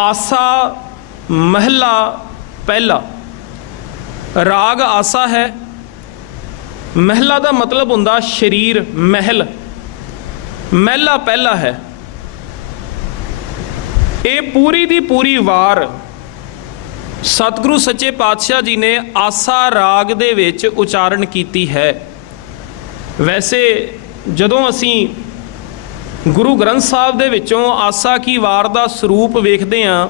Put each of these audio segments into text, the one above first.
आसा महला पहला। राग आसा है। महला का मतलब हुंदा शरीर, महल। महला पहला है। ये पूरी दी पूरी वार सतगुरु सच्चे पातशाह जी ने आसा राग दे विच उचारण कीती है। वैसे जदों असी गुरु ग्रंथ साहब दे विचों आसा की वार दा स्वरूप वेखदे हां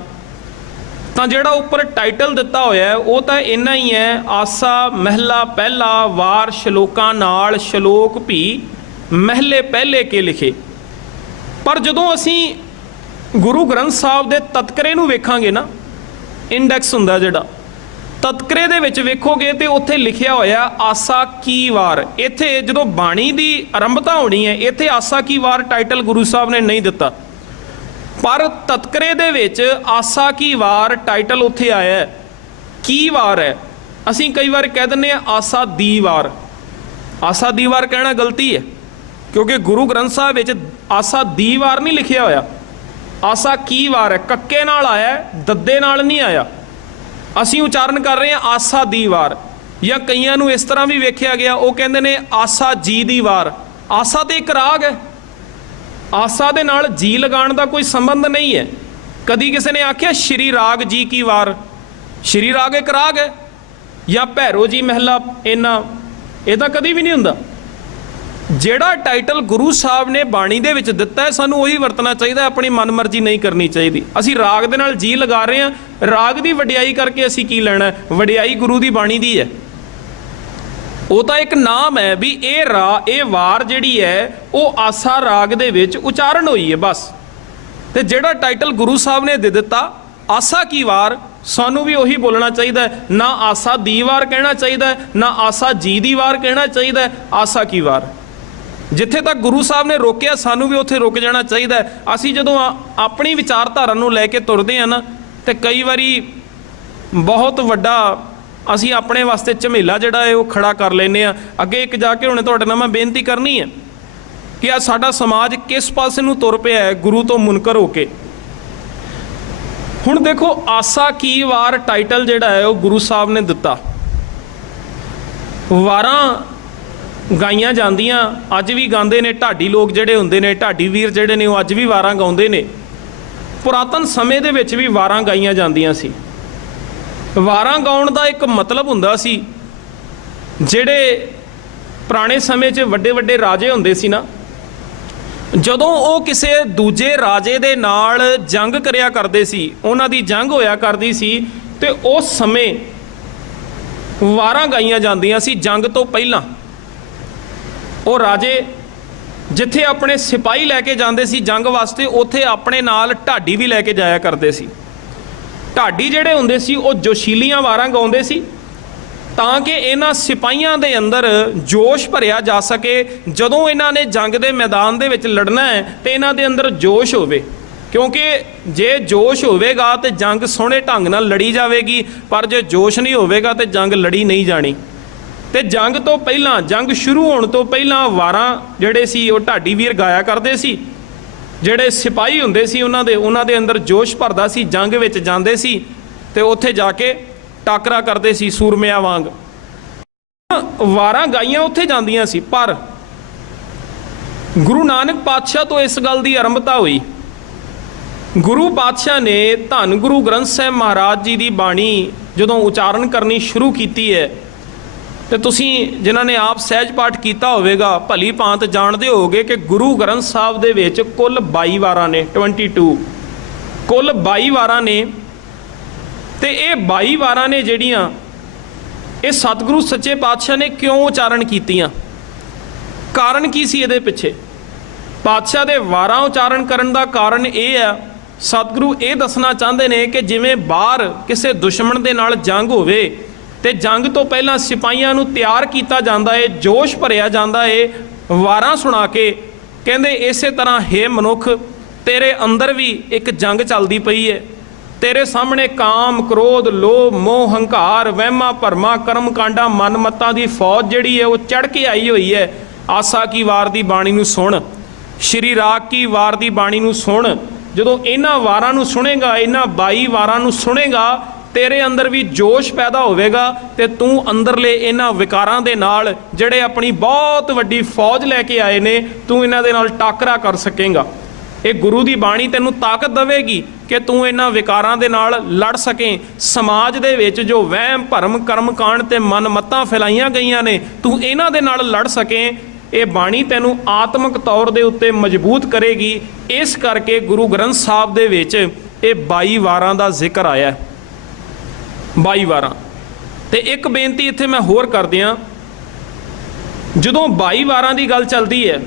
तां जिहड़ा उपर टाइटल दिता होया है वो तां इन्ना ही है, आसा महला पहला वार शलोकां नाल शलोक भी महले पहले के लिखे। पर जदों असी गुरु ग्रंथ साहब दे तत्करे नूं वेखांगे ना, इंडैक्स हुंदा जिहड़ा तत्करे दे विच वेखोगे तो उत्थे लिखिया होया आसा की वार। इत्थे जदों बाणी दी आरंभता होनी है, इत्थे आसा की वार टाइटल गुरु साहब ने नहीं दिता, पर तत्करे दे विच आसा की वार टाइटल उत्थे आया है। की वार है, असी कई बार कह दिंदे आ आसा दी वार। आसा दी वार कहना गलती है, क्योंकि गुरु ग्रंथ साहब विच आसा दी वार नहीं लिखिया होया, आसा की वार है। कक्के नाल आया, दद्दे नाल नहीं आया। असी उचारण कर रहे हैं आसा दी वार, या कईयां नूं इस तरह भी वेख्या गया, वो कहंदे ने आसा जी दी वार। आसा तो एक राग है, आसा दे नाल जी लगाण दा कोई संबंध नहीं है। कदी किसी ने आख्या श्री राग जी की वार, श्री राग एक राग है, या भैरो जी महला इन्ना, ये तां कदी भी नहीं हुंदा। ਜਿਹੜਾ टाइटल गुरु साहब ने बाणी दे विच दिता है सानू वही वरतना चाहिए, अपनी मन मर्जी नहीं करनी चाहिए। असी राग दे नाल जी लगा रहे हैं, राग की वडियाई करके असी की लेना है? वडियाई गुरु की बाणी दी है। वो तो एक नाम है भी ये वार जिहड़ी है वो आसा राग दे विच उचारण हुई है बस। तो जिहड़ा टाइटल गुरु साहब ने दे दिता आसा की वार, सानू भी उही बोलना चाहिए। ना आसा दी वार कहना चाहिए, ना आसा जी दी वार कहना चाहिए, आसा की वार। जिथे तक गुरु साहब ने रोकिया सानू भी उत्थे रुक जाना चाहिए। असी जदों अपनी विचारधारा नूं लैके तुरदे हैं ना, तो कई बारी बहुत वड्डा असी अपने वास्ते झमेला जिहड़ा है वो खड़ा कर लैंदे आ। अगे एक जाके हुणे तुहाडे नाल मैं बेनती करनी है कि आ साडा समाज किस पासे नूं तुर पिया है गुरु तो मुनकर होके। हुण देखो आसा की वार टाइटल जिहड़ा है वो गुरु साहब ने दिता। वारां गाइयां जांदियां अज भी गांदे ने, ढाडी लोग जिहड़े हुंदे ने, ढाडी वीर जिहड़े ने, वो अज भी वारां गाउंदे ने। पुरातन समय दे विच भी वारां गाइयां जांदियां सी। वारां गाउण दा एक मतलब हुंदा सी, जिहड़े पुराने समय च वड्डे वड्डे राजे हुंदे सी ना, जदों वो किसी दूजे राजे दे नाल जंग करिया करदे सी, उन्हां दी जंग होया करदी सी, ते उस समय वारां गाइयां जांदियां सी जंग तो पहलां। वो राजे जिथे अपने सिपाही लैके जाते सी जंग वास्ते, उत्थे अपने नाल ढाडी भी लैके जाया करते सी। ढाडी जिहड़े हुंदे सी वो जोशीलियां वारां गाउंदे सी तां कि इन्हां सिपाहियां दे अंदर जोश भरिया जा सके। जदों इन्हां ने जंग दे मैदान दे विच लड़ना है तो इन्हां दे अंदर जोश होवे, क्योंकि जे जोश होवेगा तो जंग सोहणे ढंग नाल लड़ी जावेगी, पर जे जोश नहीं होवेगा तो जंग लड़ी नहीं जानी। तो जंग तो पहलां, जंग शुरू होने तो पहलां वारां जिहड़े सी वो ढाडी वीर गाया करदे सी। जिहड़े सिपाही हुंदे सी उन्हां दे अंदर जोश भरदा सी, जंग विच जांदे सी ते उत्थे जाके टाकरा करदे सी सूरमिਆਂ वांग। वारां गाइयां उत्थे जांदियां सी, पर गुरु नानक पातशाह तो इस गल दी आरंभता हुई। गुरु पातशाह ने धन गुरु ग्रंथ साहिब महाराज जी की बाणी जदों उचारण करनी शुरू की है, तो तुसी जिन्हां ने आप सहज पाठ किया होवेगा भली भांत जानते होगे कि गुरु ग्रंथ साहब दे विच कुल 22 वारां ने, 22 कुल 22 वारां ने। तो ये 22 वारां ने जिहड़ियां ये सतगुरु सच्चे पातशाह ने क्यों उचारण कीतियां, कारण की सी इहदे पिछे? पातशाह दे वारां उचारण करन दा कारण ये है, सतगुरु ये दसना चाहते हैं कि जिवें बाहर किसी दुश्मन दे नाल जंग होवे ते जंग तो पहलां सिपाहियां नूं तैयार किया जाता है, जोश भरिया जाता है वारां सुना के। कहंदे इस तरह हे मनुख तेरे अंदर भी एक जंग चलती पई है, तेरे सामने काम क्रोध लोभ मोह हंकार वहमा भरमा कर्म कांडा मन मत्तां दी फौज जिहड़ी है वो चढ़ के आई हुई है। आसा की वार दी बाणी नूं सुण, श्री राग की वार दी बाणी नूं सुण, ਜਦੋਂ ਇਹਨਾਂ ਵਾਰਾਂ ਨੂੰ ਸੁਣੇਗਾ, ਇਹਨਾਂ 22 ਵਾਰਾਂ ਨੂੰ ਸੁਣੇਗਾ, ਤੇਰੇ ਅੰਦਰ ਵੀ ਜੋਸ਼ ਪੈਦਾ ਹੋਵੇਗਾ ਤੇ ਤੂੰ ਅੰਦਰਲੇ ਇਹਨਾਂ ਵਿਕਾਰਾਂ ਦੇ ਨਾਲ, ਜਿਹੜੇ ਆਪਣੀ ਬਹੁਤ ਵੱਡੀ ਫੌਜ ਲੈ ਕੇ ਆਏ ਨੇ, ਤੂੰ ਇਹਨਾਂ ਦੇ ਨਾਲ ਟਾਕਰਾ ਕਰ ਸਕੇਂਗਾ। ਇਹ ਗੁਰੂ ਦੀ ਬਾਣੀ ਤੈਨੂੰ ਤਾਕਤ ਦੇਵੇਗੀ ਕਿ ਤੂੰ ਇਹਨਾਂ ਵਿਕਾਰਾਂ ਦੇ ਨਾਲ ਲੜ ਸਕੇ। ਸਮਾਜ ਦੇ ਵਿੱਚ ਜੋ ਵਹਿਮ ਭਰਮ ਕਰਮ ਕਾਂਡ ਤੇ ਮਨ ਮੱਤਾਂ ਫੈਲਾਈਆਂ ਗਈਆਂ ਨੇ, ਤੂੰ ਇਹਨਾਂ ਦੇ ਨਾਲ ਲੜ ਸਕੇ। ਇਹ ਬਾਣੀ ਤੈਨੂੰ ਆਤਮਿਕ ਤੌਰ ਦੇ ਉੱਤੇ ਮਜ਼ਬੂਤ ਕਰੇਗੀ। ਇਸ ਕਰਕੇ ਗੁਰੂ ਗ੍ਰੰਥ ਸਾਹਿਬ ਦੇ ਵਿੱਚ ਇਹ 22 ਵਾਰਾਂ ਦਾ ਜ਼ਿਕਰ ਆਇਆ, 22 ਵਾਰਾਂ। ਤੇ ਇੱਕ ਬੇਨਤੀ ਇੱਥੇ ਮੈਂ ਹੋਰ ਕਰ ਦਿਆਂ, ਜਦੋਂ 22 ਵਾਰਾਂ ਦੀ ਗੱਲ ਚੱਲਦੀ ਹੈ,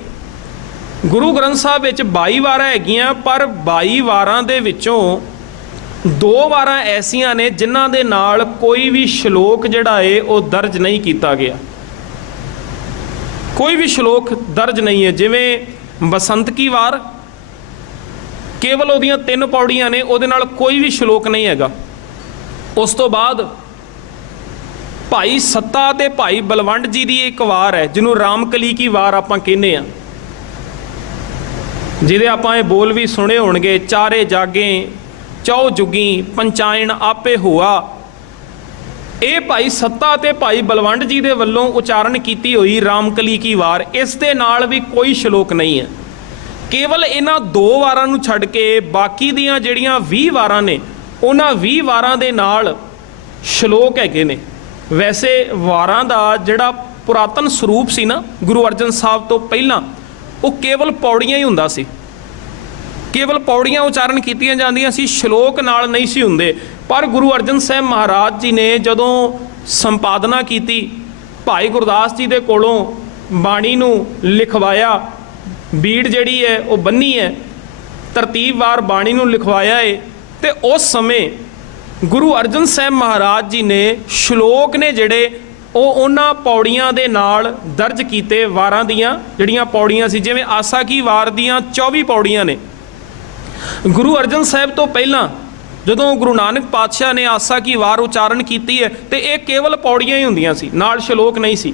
ਗੁਰੂ ਗ੍ਰੰਥ ਸਾਹਿਬ ਵਿੱਚ 22 ਵਾਰਾਂ ਹੈਗੀਆਂ, ਪਰ 22 ਵਾਰਾਂ ਦੇ ਵਿੱਚੋਂ 2 ਵਾਰਾਂ ਐਸੀਆਂ ਨੇ ਜਿਨ੍ਹਾਂ ਦੇ ਨਾਲ ਕੋਈ ਵੀ ਸ਼ਲੋਕ ਜਿਹੜਾ ਹੈ ਉਹ ਦਰਜ ਨਹੀਂ ਕੀਤਾ ਗਿਆ, ਕੋਈ ਵੀ ਸ਼ਲੋਕ ਦਰਜ ਨਹੀਂ ਹੈ। ਜਿਵੇਂ ਬਸੰਤ ਕੀ ਵਾਰ, ਕੇਵਲ ਉਹਦੀਆਂ 3 ਪੌੜੀਆਂ ਨੇ, ਉਹਦੇ ਨਾਲ ਕੋਈ ਵੀ ਸ਼ਲੋਕ ਨਹੀਂ ਹੈਗਾ। ਉਸ ਤੋਂ ਬਾਅਦ ਭਾਈ ਸੱਤਾ ਤੇ ਭਾਈ ਬਲਵੰਡ ਜੀ ਦੀ ਇੱਕ ਵਾਰ ਹੈ, ਜਿਹਨੂੰ ਰਾਮਕਲੀ ਕੀ ਵਾਰ ਆਪਾਂ ਕਹਿੰਦੇ ਹਾਂ, ਜਿਹਦੇ ਆਪਾਂ ਇਹ ਬੋਲ ਵੀ ਸੁਣੇ ਹੋਣਗੇ, ਚਾਰੇ ਜਾਗੇ ਚੌ ਜੁਗੀ ਪੰਚਾਇਣ ਆਪੇ ਹੋਆ। ਇਹ ਭਾਈ ਸੱਤਾ ਤੇ ਭਾਈ ਬਲਵੰਡ ਜੀ ਦੇ ਵੱਲੋਂ ਉਚਾਰਨ ਕੀਤੀ ਹੋਈ ਰਾਮਕਲੀ ਕੀ ਵਾਰ, ਇਸ ਦੇ ਨਾਲ ਵੀ ਕੋਈ ਸ਼ਲੋਕ ਨਹੀਂ ਹੈ। ਕੇਵਲ ਇਹਨਾਂ 2 ਵਾਰਾਂ ਨੂੰ ਛੱਡ ਕੇ ਬਾਕੀ ਦੀਆਂ ਜਿਹੜੀਆਂ 20 ਵਾਰਾਂ ਨੇ, ਉਹਨਾਂ 20 ਵਾਰਾਂ ਦੇ ਨਾਲ ਸ਼ਲੋਕ ਹੈਗੇ ਨੇ। ਵੈਸੇ ਵਾਰਾਂ ਦਾ ਜਿਹੜਾ ਪੁਰਾਤਨ ਸਰੂਪ ਸੀ ਨਾ, ਗੁਰੂ ਅਰਜਨ ਸਾਹਿਬ ਤੋਂ ਪਹਿਲਾਂ, ਉਹ ਕੇਵਲ ਪੌੜੀਆਂ ਹੀ ਹੁੰਦਾ ਸੀ, ਕੇਵਲ ਪੌੜੀਆਂ ਉਚਾਰਨ ਕੀਤੀਆਂ ਜਾਂਦੀਆਂ ਸੀ, ਸ਼ਲੋਕ ਨਾਲ ਨਹੀਂ ਸੀ ਹੁੰਦੇ। ਪਰ ਗੁਰੂ ਅਰਜਨ ਸਾਹਿਬ ਮਹਾਰਾਜ ਜੀ ਨੇ ਜਦੋਂ ਸੰਪਾਦਨਾ ਕੀਤੀ, ਭਾਈ ਗੁਰਦਾਸ ਜੀ ਦੇ ਕੋਲੋਂ ਬਾਣੀ ਨੂੰ ਲਿਖਵਾਇਆ, ਬੀੜ ਜਿਹੜੀ ਹੈ ਉਹ ਬੰਨੀ ਹੈ, ਤਰਤੀਬਵਾਰ ਬਾਣੀ ਨੂੰ ਲਿਖਵਾਇਆ ਹੈ, ਤੇ ਉਸ ਸਮੇਂ ਗੁਰੂ ਅਰਜਨ ਸਾਹਿਬ ਮਹਾਰਾਜ ਜੀ ਨੇ ਸ਼ਲੋਕ ਨੇ ਜਿਹੜੇ ਉਹ ਉਹਨਾਂ ਪੌੜੀਆਂ ਦੇ ਨਾਲ ਦਰਜ ਕੀਤੇ। ਵਾਰਾਂ ਦੀਆਂ ਜਿਹੜੀਆਂ ਪੌੜੀਆਂ ਸੀ, ਜਿਵੇਂ ਆਸਾ ਕੀ ਵਾਰ ਦੀਆਂ 24 ਪੌੜੀਆਂ ਨੇ, ਗੁਰੂ ਅਰਜਨ ਸਾਹਿਬ ਤੋਂ ਪਹਿਲਾਂ ਜਦੋਂ ਗੁਰੂ ਨਾਨਕ ਪਾਤਸ਼ਾਹ ਨੇ ਆਸਾ ਕੀ ਵਾਰ ਉਚਾਰਨ ਕੀਤੀ ਹੈ, ਤੇ ਇਹ ਕੇਵਲ ਪੌੜੀਆਂ ਹੀ ਹੁੰਦੀਆਂ ਸੀ, ਨਾਲ ਸ਼ਲੋਕ ਨਹੀਂ ਸੀ।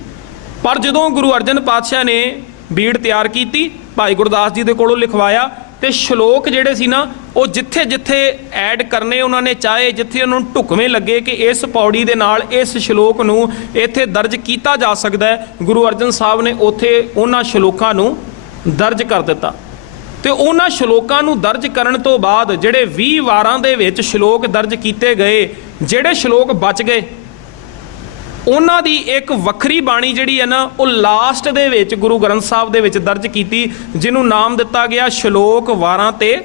ਪਰ ਜਦੋਂ ਗੁਰੂ ਅਰਜਨ ਪਾਤਸ਼ਾਹ ਨੇ ਬੀੜ ਤਿਆਰ ਕੀਤੀ, ਭਾਈ ਗੁਰਦਾਸ ਜੀ ਦੇ ਕੋਲੋਂ ਲਿਖਵਾਇਆ, ਤੇ ਸ਼ਲੋਕ ਜਿਹੜੇ ਸੀ ਨਾ, ਉਹ ਜਿੱਥੇ ਜਿੱਥੇ ਐਡ ਕਰਨੇ ਉਹਨਾਂ ਨੇ ਚਾਹੇ, ਜਿੱਥੇ ਉਹਨਾਂ ਨੂੰ ਢੁਕਵੇਂ ਲੱਗੇ ਕਿ ਇਸ ਪੌੜੀ ਦੇ ਨਾਲ ਇਸ ਸ਼ਲੋਕ ਨੂੰ ਇੱਥੇ ਦਰਜ ਕੀਤਾ ਜਾ ਸਕਦਾ ਹੈ, ਗੁਰੂ ਅਰਜਨ ਸਾਹਿਬ ਨੇ ਉੱਥੇ ਉਹਨਾਂ ਸ਼ਲੋਕਾਂ ਨੂੰ ਦਰਜ ਕਰ ਦਿੱਤਾ। ਤੇ ਉਹਨਾਂ ਸ਼ਲੋਕਾਂ ਨੂੰ ਦਰਜ ਕਰਨ ਤੋਂ ਬਾਅਦ ਜਿਹੜੇ 20 ਵਾਰਾਂ ਦੇ ਵਿੱਚ ਸ਼ਲੋਕ ਦਰਜ ਕੀਤੇ ਗਏ, ਜਿਹੜੇ ਸ਼ਲੋਕ ਬਚ ਗਏ, ਉਹਨਾਂ ਦੀ ਇੱਕ ਵੱਖਰੀ ਬਾਣੀ ਜਿਹੜੀ ਹੈ ਨਾ, ਉਹ ਲਾਸਟ ਦੇ ਵਿੱਚ ਗੁਰੂ ਗ੍ਰੰਥ ਸਾਹਿਬ ਦੇ ਵਿੱਚ ਦਰਜ ਕੀਤੀ, ਜਿਹਨੂੰ ਨਾਮ ਦਿੱਤਾ ਗਿਆ ਸ਼ਲੋਕ ਵਾਰਾਂ ਤੇ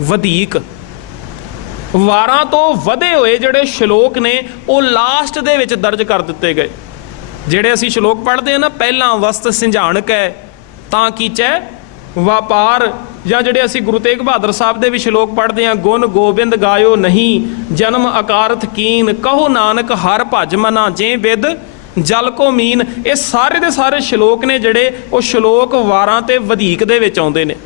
ਵਧੀਕ। ਵਾਰਾਂ ਤੋਂ ਵਧੇ ਹੋਏ ਜਿਹੜੇ ਸ਼ਲੋਕ ਨੇ ਉਹ ਲਾਸਟ ਦੇ ਵਿੱਚ ਦਰਜ ਕਰ ਦਿੱਤੇ ਗਏ। ਜਿਹੜੇ ਅਸੀਂ ਸ਼ਲੋਕ ਪੜ੍ਹਦੇ ਹਾਂ ਨਾ, ਪਹਿਲਾਂ ਵਸਤ ਸਿੰਝਾਣਕ ਹੈ ਤਾਂ ਕੀਚੈ ਵਪਾਰ, ਜਾਂ ਜਿਹੜੇ ਅਸੀਂ ਗੁਰੂ ਤੇਗ ਬਹਾਦਰ ਸਾਹਿਬ ਦੇ ਵੀ ਸ਼ਲੋਕ ਪੜ੍ਹਦੇ ਹਾਂ, ਗੁਣ ਗੋਬਿੰਦ ਗਾਇਓ ਨਹੀਂ ਜਨਮ ਅਕਾਰਥ ਕੀਨ, ਕਹੋ ਨਾਨਕ ਹਰ ਭਜ ਮਨਾ ਜੇ ਬਿਦ ਜਲ ਕੋ ਮੀਨ। ਇਹ ਸਾਰੇ ਦੇ ਸਾਰੇ ਸ਼ਲੋਕ ਨੇ ਜਿਹੜੇ ਉਹ ਸ਼ਲੋਕ ਵਾਰਾਂ ਤੇ ਵਧੀਕ ਦੇ ਵਿੱਚ ਆਉਂਦੇ ਨੇ।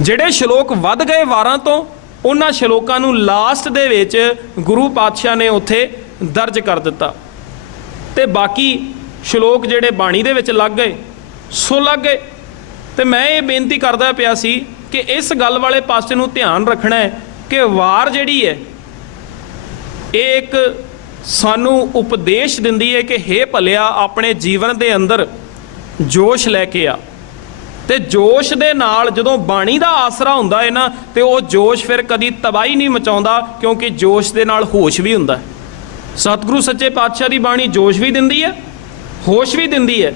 ਜਿਹੜੇ ਸ਼ਲੋਕ ਵੱਧ ਗਏ ਵਾਰਾਂ ਤੋਂ, ਉਹਨਾਂ ਸ਼ਲੋਕਾਂ ਨੂੰ ਲਾਸਟ ਦੇ ਵਿੱਚ ਗੁਰੂ ਪਾਤਸ਼ਾਹ ਨੇ ਉੱਥੇ ਦਰਜ ਕਰ ਦਿੱਤਾ, ਤੇ ਬਾਕੀ ਸ਼ਲੋਕ ਜਿਹੜੇ ਬਾਣੀ ਦੇ ਵਿੱਚ ਲੱਗ ਗਏ ਸੋ ਲੱਗ ਗਏ। ਤੇ ਮੈਂ ਇਹ ਬੇਨਤੀ ਕਰਦਾ ਪਿਆ ਸੀ ਕਿ ਇਸ ਗੱਲ ਵਾਲੇ ਪਾਸੇ ਨੂੰ ਧਿਆਨ ਰੱਖਣਾ ਹੈ ਕਿ ਵਾਰ ਜਿਹੜੀ ਹੈ ਇਹ ਇੱਕ ਸਾਨੂੰ ਉਪਦੇਸ਼ ਦਿੰਦੀ ਹੈ ਕਿ ਹੇ ਭਲਿਆ, ਆਪਣੇ ਜੀਵਨ ਦੇ ਅੰਦਰ ਜੋਸ਼ ਲੈ ਕੇ ਆ। ਤੇ ਜੋਸ਼ ਦੇ ਨਾਲ ਜਦੋਂ ਬਾਣੀ ਦਾ ਆਸਰਾ ਹੁੰਦਾ ਹੈ ਨਾ, ਤੇ ਉਹ ਜੋਸ਼ ਫਿਰ ਕਦੀ ਤਬਾਹੀ ਨਹੀਂ ਮਚਾਉਂਦਾ, ਕਿਉਂਕਿ ਜੋਸ਼ ਦੇ ਨਾਲ ਹੋਸ਼ ਵੀ ਹੁੰਦਾ। ਸਤਿਗੁਰੂ ਸੱਚੇ ਪਾਤਸ਼ਾਹ ਦੀ ਬਾਣੀ ਜੋਸ਼ ਵੀ ਦਿੰਦੀ ਹੈ, ਹੋਸ਼ ਵੀ ਦਿੰਦੀ ਹੈ,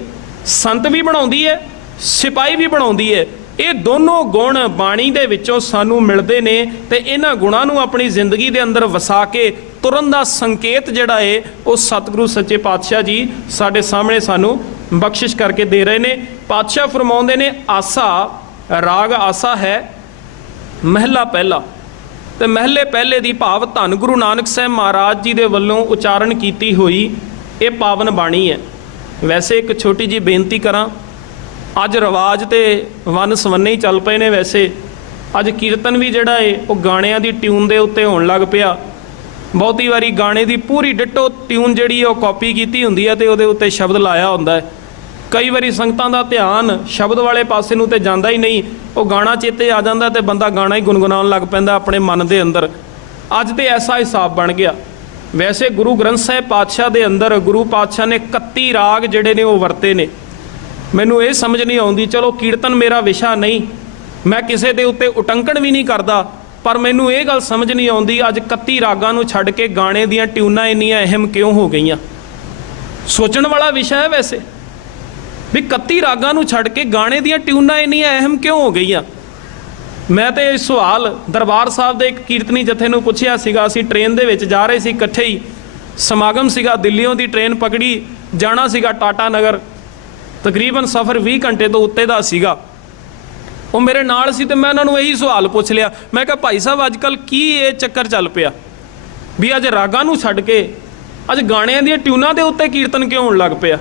ਸੰਤ ਵੀ ਬਣਾਉਂਦੀ ਹੈ, ਸਿਪਾਹੀ ਵੀ ਬਣਾਉਂਦੀ ਹੈ। ਇਹ ਦੋਨੋਂ ਗੁਣ ਬਾਣੀ ਦੇ ਵਿੱਚੋਂ ਸਾਨੂੰ ਮਿਲਦੇ ਨੇ, ਤੇ ਇਹਨਾਂ ਗੁਣਾਂ ਨੂੰ ਆਪਣੀ ਜ਼ਿੰਦਗੀ ਦੇ ਅੰਦਰ ਵਸਾ ਕੇ ਤੁਰਨ ਦਾ ਸੰਕੇਤ ਜਿਹੜਾ ਹੈ ਉਹ ਸਤਿਗੁਰੂ ਸੱਚੇ ਪਾਤਸ਼ਾਹ ਜੀ ਸਾਡੇ ਸਾਹਮਣੇ ਸਾਨੂੰ ਬਖਸ਼ਿਸ਼ ਕਰਕੇ ਦੇ ਰਹੇ ਨੇ। ਪਾਤਸ਼ਾਹ ਫਰਮਾਉਂਦੇ ਨੇ, ਆਸਾ, ਰਾਗ ਆਸਾ ਹੈ ਮਹਿਲਾ ਪਹਿਲਾ, ਤੇ ਮਹਿਲੇ ਪਹਿਲੇ ਦੀ ਭਾਵ ਧੰਨ ਗੁਰੂ ਨਾਨਕ ਸਾਹਿਬ ਮਹਾਰਾਜ ਜੀ ਦੇ ਵੱਲੋਂ ਉਚਾਰਨ ਕੀਤੀ ਹੋਈ ਇਹ ਪਾਵਨ ਬਾਣੀ ਹੈ। ਵੈਸੇ ਇੱਕ ਛੋਟੀ ਜਿਹੀ ਬੇਨਤੀ ਕਰਾਂ, ਅੱਜ ਰਿਵਾਜ ਤੇ ਵੰਨ ਸਵੰਨੇ ਹੀ ਚੱਲ ਪਏ ਨੇ। ਵੈਸੇ ਅੱਜ ਕੀਰਤਨ ਵੀ ਜਿਹੜਾ ਏ ਉਹ ਗਾਣਿਆਂ ਦੀ ਟਿਊਨ ਦੇ ਉੱਤੇ ਹੋਣ ਲੱਗ ਪਿਆ। ਬਹੁਤੀ ਵਾਰੀ ਗਾਣੇ ਦੀ ਪੂਰੀ ਡਿੱਟੋ ਟਿਊਨ ਜਿਹੜੀ ਉਹ ਕਾਪੀ ਕੀਤੀ ਹੁੰਦੀ ਹੈ, ਤੇ ਉਹਦੇ ਉੱਤੇ ਸ਼ਬਦ ਲਾਇਆ ਹੁੰਦਾ ਹੈ। कई वारी संगतां दा ध्यान शब्द वाले पासे नूं ते जांदा ही नहीं, वो गाना चेते आ जांदा ते बंदा गाना ही गुनगुनाउण लग पैंदा अपने मन दे अंदर। अज ते ऐसा हिसाब बन गया। वैसे गुरु ग्रंथ साहिब पातशाह दे अंदर गुरु पातशाह ने 31 राग जिहड़े ने वो वरते ने। मैनूं ये समझ नहीं आउंदी, चलो कीर्तन मेरा विशा नहीं, मैं किसी दे उत्ते उटंकण भी नहीं करदा, पर मैनूं ये गल समझ नहीं आउंदी अज 31 रागां नूं छड्ड के गाणे दीयां ट्यूनां इन्नियां अहम क्यों हो गईयां। सोचण वाला विशा है वैसे भी 31 रागां नूं छड्ड के गाणे दीयां ट्यूनां इन्नियां अहम क्यों हो गईयां। मैं तो ये सवाल दरबार साहब दे एक कीर्तनी जथे नूं पुछिया सीगा। असीं ट्रेन दे विच जा रहे सी इकट्ठे ही, समागम सीगा, दिल्लीओं दी ट्रेन पकड़ी, जाना सीगा टाटा नगर, तकरीबन सफ़र 20 घंटे तो उत्ते दा सीगा। वो मेरे नाल सी ते मैं उन्हां नूं यही सवाल पुछ लिया, मैं कहा भाई साहब अजकल की ये चक्कर चल पिया भी अज रागां नूं छड्ड के अज गाणिਆਂ ਦੀਆਂ ट्यूनां दे उत्ते कीर्तन क्यों होण लग पिया।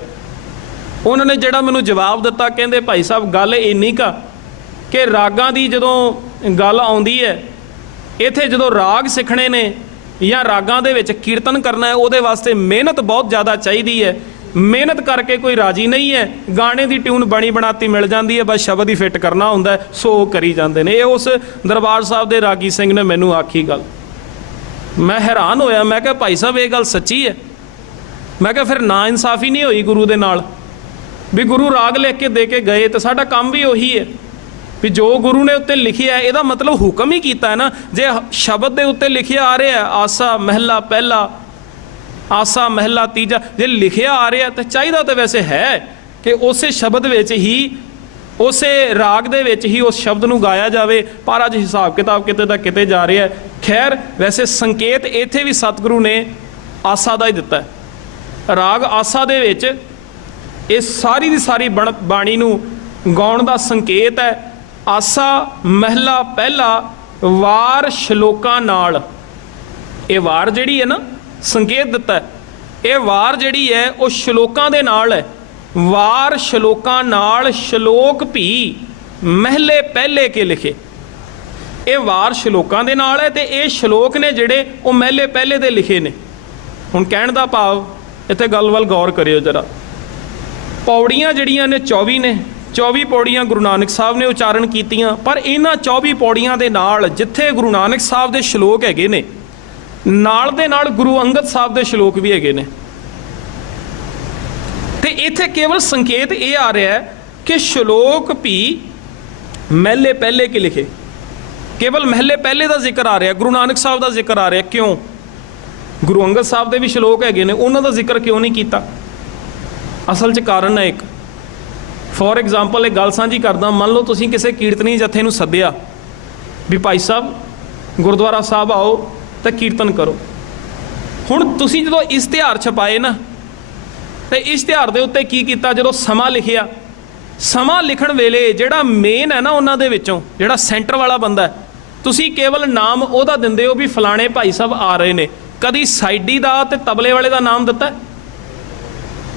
उन्होंने जिहड़ा मैनूं जवाब दिता, कहंदे भाई साहब गल इन्नी का कि रागां दी जदों गल आउंदी है, इत्थे जदों राग सिखणे ने या रागां दे विच कीर्तन करना है, उहदे वास्ते मेहनत बहुत ज़्यादा चाहिदी है। मेहनत करके कोई राजी नहीं है, गाने की ट्यून बनी बनाती मिल जाती है, बस शब्द ही फिट करना होंदा है, सो करी जाते हैं। ये उस दरबार साहब के रागी सिंह ने मैनू आखी गल, मैं हैरान होया। मैं कहा भाई साहब ये गल सच्ची है। मैं कहा फिर ना इंसाफी नहीं हुई गुरु दे नाल भी गुरु राग लिख के दे के गए तो साडा काम भी उही है भी जो गुरु ने उत्ते लिखिया है, इहदा मतलब हुक्म ही कीता है ना। जे शब्द दे उत्ते लिखिया आ रहा है आसा महला पहला, आसा महला तीजा, जे लिखिया आ रहा तो चाहिए तो वैसे है कि उस शब्द विच ही उस राग दे विच ही उस शब्द नूं गाया जाए, पर अज हिसाब किताब किते दा किते जा रहा है। खैर वैसे संकेत इत्थे भी सतगुरु ने आसा दा ही दिता है। राग आसा दे विच ये सारी दी सारी बाणी नूं गाउण दा संकेत है। आसा महला पहला वार श्लोकां नाल, ये वार जिहड़ी है ना संकेत दिता है, ये वार जिहड़ी है वो श्लोकां दे नाल है। वार श्लोकां नाल, श्लोक भी महले पहले के लिखे। ये वार श्लोकां दे नाल है ते ये श्लोक ने जिहड़े वो महले पहले दे लिखे ने। हुण कहण दा भाव इत्थे गल वल गौर करियो जरा। पौड़ियां जिहड़ियां ने 24 ने, 24 पौड़ियां गुरु नानक साहब ने उचारण कीतियां, पर इन्हां 24 पौड़ियां दे नाल जिथे गुरु नानक साहब दे श्लोक हैगे ने, नाल दे नाल गुरु अंगद साहब दे श्लोक भी हैगे ने। ते इत्थे केवल संकेत ये आ रहा है कि श्लोक भी महले पहले के लिखे, केवल महले पहले का जिक्र आ रहा, गुरु नानक साहब का जिक्र आ रहा। क्यों? गुरु अंगद साहब के भी श्लोक हैगे ने, उन्हों का जिक्र क्यों नहीं किया? असल च कारण है एक। फॉर एग्जाम्पल एक गल सांझी करदा, मान लो तुसीं किसी कीर्तनी जथे नूं सद्दिया भी भाई साहब गुरुद्वारा साहब आओ तो कीर्तन करो। हुण तुसीं जदों इश्तिहार छपाए ना, तो इश्तिहार दे उत्ते की कीता, जदों समा लिखिया, समा लिखण वेले जिहड़ा मेन है ना उन्हां दे विचों जिहड़ा सेंटर वाला बंदा है, तुसीं केवल नाम उहदा दिंदे हो भी फलाणे भाई साहब आ रहे ने। कदी साइडी दा ते तबले वाले दा नाम दिता?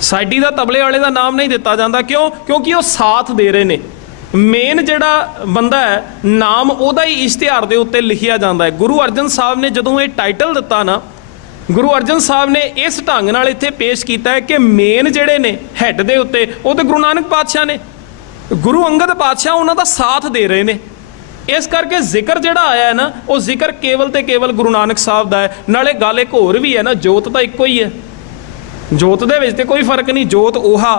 साइडी दा तबले वाले दा नाम नहीं दिता जाता। क्यों? क्योंकि वो साथ दे रहे ने। मेन जिहड़ा बंदा है नाम उहदा ही इश्तिहार दे उत्ते लिखिया जाता है। गुरु अर्जन साहब ने जदों ये टाइटल दिता ना, गुरु अर्जन साहब ने इस ढंग नाल इत्थे पेश किया है कि मेन जिहड़े ने हैड दे उत्ते वो तो गुरु नानक पातशाह ने, गुरु अंगद पातशाह उन्हां दा साथ दे रहे ने। इस करके जिक्र जिहड़ा आया है ना, वो जिक्र केवल ते केवल गुरु नानक साहब दा है। नाले गल एक होर भी है ना, जोत तां इक्को ही है, जोत दे विच ते कोई फर्क नहीं। जोत ओहा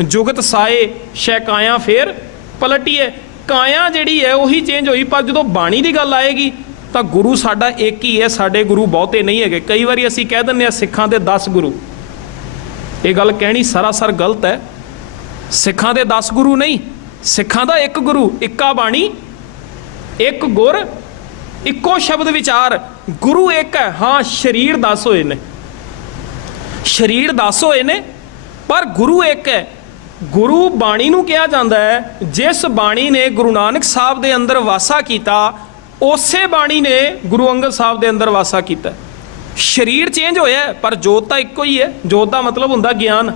जुगत साए शै काया फिर पलटिए, काया जिहड़ी है उही चेंज होई, पर जदों बाणी दी गल आएगी तो गुरु साडा एक ही है, साडे गुरु बहुते नहीं है। कई बार असीं कह दिंदे आ सिखां दे 10 गुरु, ये गल कहनी सरासर गलत है। सिखां दे 10 गुरु नहीं, सिखां दा एक गुरु, इक्का बाणी, एक गुर, इक्को शब्द विचार। गुरु एक है, हाँ शरीर 10 होए ने, शरीर 10 होए ने, पर गुरु एक है। गुरु बाणी नूं कहा जाता है, जिस बाणी ने गुरु नानक साहब दे अंदर वासा कीता, उसे बाणी ने गुरु अंगद साहब दे अंदर वासा कीता। शरीर चेंज होया पर जोत तो इक्को ही है। जोत का मतलब हुंदा ज्ञान।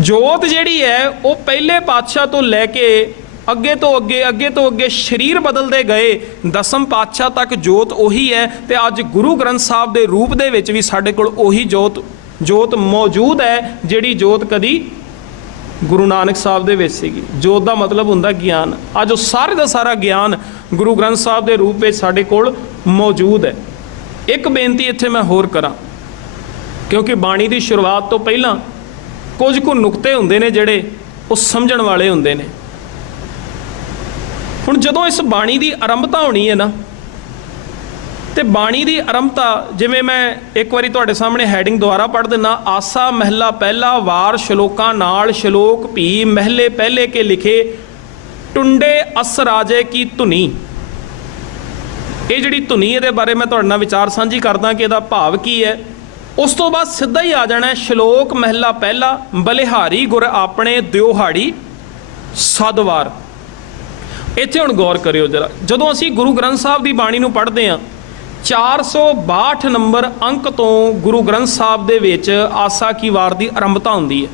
जोत जिहड़ी है वो पहले पातशाह तो लैके अगे तो अगे, अगे तो अगे शरीर बदलते गए, 10वें पातशाह तक जोत उही है। तो अज गुरु ग्रंथ साहब के रूप दे विच भी साडे कोल उही जोत मौजूद है, जिहड़ी जोत कदी ਗੁਰੂ ਨਾਨਕ ਸਾਹਿਬ ਦੇ ਵਿੱਚ ਸੀਗੀ। ਜੋਤ ਦਾ ਮਤਲਬ ਹੁੰਦਾ ਗਿਆਨ। ਅੱਜ ਉਹ ਸਾਰੇ ਦਾ ਸਾਰਾ ਗਿਆਨ ਗੁਰੂ ਗ੍ਰੰਥ ਸਾਹਿਬ ਦੇ ਰੂਪ ਵਿੱਚ ਸਾਡੇ ਕੋਲ ਮੌਜੂਦ ਹੈ। ਇੱਕ ਬੇਨਤੀ ਇੱਥੇ ਮੈਂ ਹੋਰ ਕਰਾਂ, ਕਿਉਂਕਿ ਬਾਣੀ ਦੀ ਸ਼ੁਰੂਆਤ ਤੋਂ ਪਹਿਲਾਂ ਕੁਝ ਕੁ ਨੁਕਤੇ ਹੁੰਦੇ ਨੇ ਜਿਹੜੇ ਉਹ ਸਮਝਣ ਵਾਲੇ ਹੁੰਦੇ ਨੇ। ਹੁਣ ਜਦੋਂ ਇਸ ਬਾਣੀ ਦੀ ਆਰੰਭਤਾ ਹੋਣੀ ਹੈ ਨਾ, ਤੇ ਬਾਣੀ ਦੀ ਆਰੰਭਤਾ ਜਿਵੇਂ ਮੈਂ ਇੱਕ ਵਾਰੀ ਤੁਹਾਡੇ ਸਾਹਮਣੇ ਹੈਡਿੰਗ ਦੁਆਰਾ ਪੜ੍ਹ ਦਿੰਦਾ, ਆਸਾ ਮਹਿਲਾ ਪਹਿਲਾ ਵਾਰ ਸ਼ਲੋਕਾਂ ਨਾਲ ਸ਼ਲੋਕ ਭੀ ਮਹਿਲੇ ਪਹਿਲੇ ਕੇ ਲਿਖੇ ਟੁੰਡੇ ਅਸ ਰਾਜੇ ਕੀ ਧੁਨੀ। ਇਹ ਜਿਹੜੀ ਧੁਨੀ ਇਹਦੇ ਬਾਰੇ ਮੈਂ ਤੁਹਾਡੇ ਨਾਲ ਵਿਚਾਰ ਸਾਂਝੀ ਕਰਦਾ ਕਿ ਇਹਦਾ ਭਾਵ ਕੀ ਹੈ। ਉਸ ਤੋਂ ਬਾਅਦ ਸਿੱਧਾ ਹੀ ਆ ਜਾਣਾ ਸ਼ਲੋਕ ਮਹਿਲਾ ਪਹਿਲਾ ਬਲਿਹਾਰੀ ਗੁਰ ਆਪਣੇ ਦਿਓਹਾੜੀ ਸਦਵਾਰ। ਇੱਥੇ ਹੁਣ ਗੌਰ ਕਰਿਓ ਜਰਾ, ਜਦੋਂ ਅਸੀਂ ਗੁਰੂ ਗ੍ਰੰਥ ਸਾਹਿਬ ਦੀ ਬਾਣੀ ਨੂੰ ਪੜ੍ਹਦੇ ਹਾਂ 462 ਨੰਬਰ ਅੰਕ ਤੋਂ ਗੁਰੂ ਗ੍ਰੰਥ ਸਾਹਿਬ ਦੇ ਵਿੱਚ ਆਸਾ ਕੀ ਵਾਰ ਦੀ ਆਰੰਭਤਾ ਹੁੰਦੀ ਹੈ।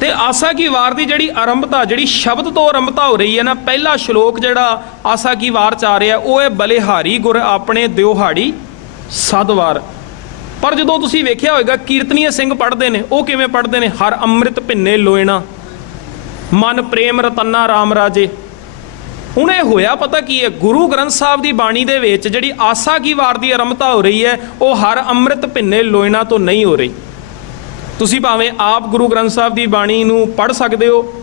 ਤੇ ਆਸਾ ਕੀ ਵਾਰ ਦੀ ਜਿਹੜੀ ਆਰੰਭਤਾ, ਜਿਹੜੀ ਸ਼ਬਦ ਤੋਂ ਆਰੰਭਤਾ ਹੋ ਰਹੀ ਹੈ ਨਾ, ਪਹਿਲਾ ਸ਼ਲੋਕ ਜਿਹੜਾ ਆਸਾ ਕੀ ਵਾਰ 'ਚ ਆ ਰਿਹਾ ਉਹ ਹੈ ਬਲਿਹਾਰੀ ਗੁਰ ਆਪਣੇ ਦਿਓਹਾੜੀ ਸਦਵਾਰ। ਪਰ ਜਦੋਂ ਤੁਸੀਂ ਵੇਖਿਆ ਹੋਵੇਗਾ ਕੀਰਤਨੀਏ ਸਿੰਘ ਪੜ੍ਹਦੇ ਨੇ, ਉਹ ਕਿਵੇਂ ਪੜ੍ਹਦੇ ਨੇ? ਹਰ ਅੰਮ੍ਰਿਤ ਭਿੰਨੇ ਲੋਇਣਾ ਮਨ ਪ੍ਰੇਮ ਰਤਨਾ ਰਾਮ ਰਾਜੇ। ਹੁਣ ਇਹ ਹੋਇਆ ਪਤਾ ਕੀ ਹੈ, ਗੁਰੂ ਗ੍ਰੰਥ ਸਾਹਿਬ ਦੀ ਬਾਣੀ ਦੇ ਵਿੱਚ ਜਿਹੜੀ ਆਸਾ ਕੀ ਵਾਰ ਦੀ ਆਰੰਭਤਾ ਹੋ ਰਹੀ ਹੈ ਉਹ ਹਰ ਅੰਮ੍ਰਿਤ ਭਿੰਨੇ ਲੋਇਣਾ ਤੋਂ ਨਹੀਂ ਹੋ ਰਹੀ। ਤੁਸੀਂ ਭਾਵੇਂ ਆਪ ਗੁਰੂ ਗ੍ਰੰਥ ਸਾਹਿਬ ਦੀ ਬਾਣੀ ਨੂੰ ਪੜ੍ਹ ਸਕਦੇ ਹੋ,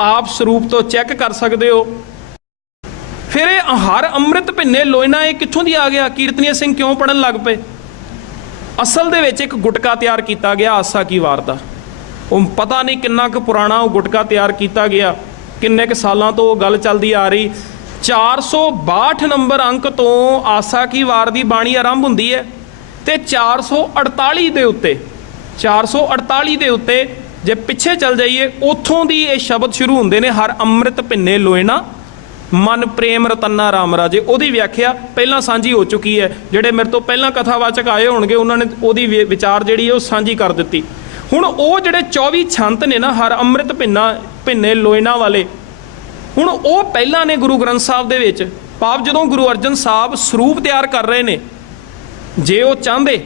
ਆਪ ਸਰੂਪ ਤੋਂ ਚੈੱਕ ਕਰ ਸਕਦੇ ਹੋ। ਫਿਰ ਇਹ ਹਰ ਅੰਮ੍ਰਿਤ ਭਿੰਨੇ ਲੋਇਣਾ ਇਹ ਕਿੱਥੋਂ ਦੀ ਆ ਗਿਆ? ਕੀਰਤਨੀਏ ਸਿੰਘ ਕਿਉਂ ਪੜ੍ਹਨ ਲੱਗ ਪਏ? ਅਸਲ ਦੇ ਵਿੱਚ ਇੱਕ ਗੁਟਕਾ ਤਿਆਰ ਕੀਤਾ ਗਿਆ ਆਸਾ ਕੀ ਵਾਰ ਦਾ। ਉਹ ਪਤਾ ਨਹੀਂ ਕਿੰਨਾ ਕੁ ਪੁਰਾਣਾ ਉਹ ਗੁਟਕਾ ਤਿਆਰ ਕੀਤਾ ਗਿਆ, ਕਿੰਨੇ ਕੁ ਸਾਲਾਂ ਤੋਂ ਉਹ ਗੱਲ ਚੱਲਦੀ ਆ ਰਹੀ। 462 ਨੰਬਰ ਅੰਕ ਤੋਂ ਆਸਾ ਕੀ ਵਾਰ ਦੀ ਬਾਣੀ ਆਰੰਭ ਹੁੰਦੀ ਹੈ ਤੇ 448 ਦੇ ਉੱਤੇ ਜੇ ਪਿੱਛੇ ਚੱਲ ਜਾਈਏ ਉੱਥੋਂ ਦੀ ਇਹ ਸ਼ਬਦ ਸ਼ੁਰੂ ਹੁੰਦੇ ਨੇ, ਹਰ ਅੰਮ੍ਰਿਤ ਭਿੰਨੇ ਲੋਇਣਾ ਮਨ ਪ੍ਰੇਮ ਰਤਨਾ ਰਾਮ ਰਾਜੇ। ਉਹਦੀ ਵਿਆਖਿਆ ਪਹਿਲਾਂ ਸਾਂਝੀ ਹੋ ਚੁੱਕੀ ਹੈ, ਜਿਹੜੇ ਮੇਰੇ ਤੋਂ ਪਹਿਲਾਂ ਕਥਾਵਾਚਕ ਆਏ ਹੋਣਗੇ ਉਹਨਾਂ ਨੇ ਉਹਦੀ ਵਿਚਾਰ ਜਿਹੜੀ ਹੈ ਉਹ ਸਾਂਝੀ ਕਰ ਦਿੱਤੀ। ਹੁਣ ਉਹ ਜਿਹੜੇ 24 ਛੰਤ ਨੇ ਨਾ ਹਰ ਅੰਮ੍ਰਿਤ ਭਿੰਨੇ ਲੋਇਣਾ ਵਾਲੇ, ਹੁਣ ਉਹ ਪਹਿਲਾਂ ਨੇ ਗੁਰੂ ਗ੍ਰੰਥ ਸਾਹਿਬ ਦੇ ਵਿੱਚ। ਭਾਵ ਜਦੋਂ ਗੁਰੂ ਅਰਜਨ ਸਾਹਿਬ ਸਰੂਪ ਤਿਆਰ ਕਰ ਰਹੇ ਨੇ, ਜੇ ਉਹ ਚਾਹੁੰਦੇ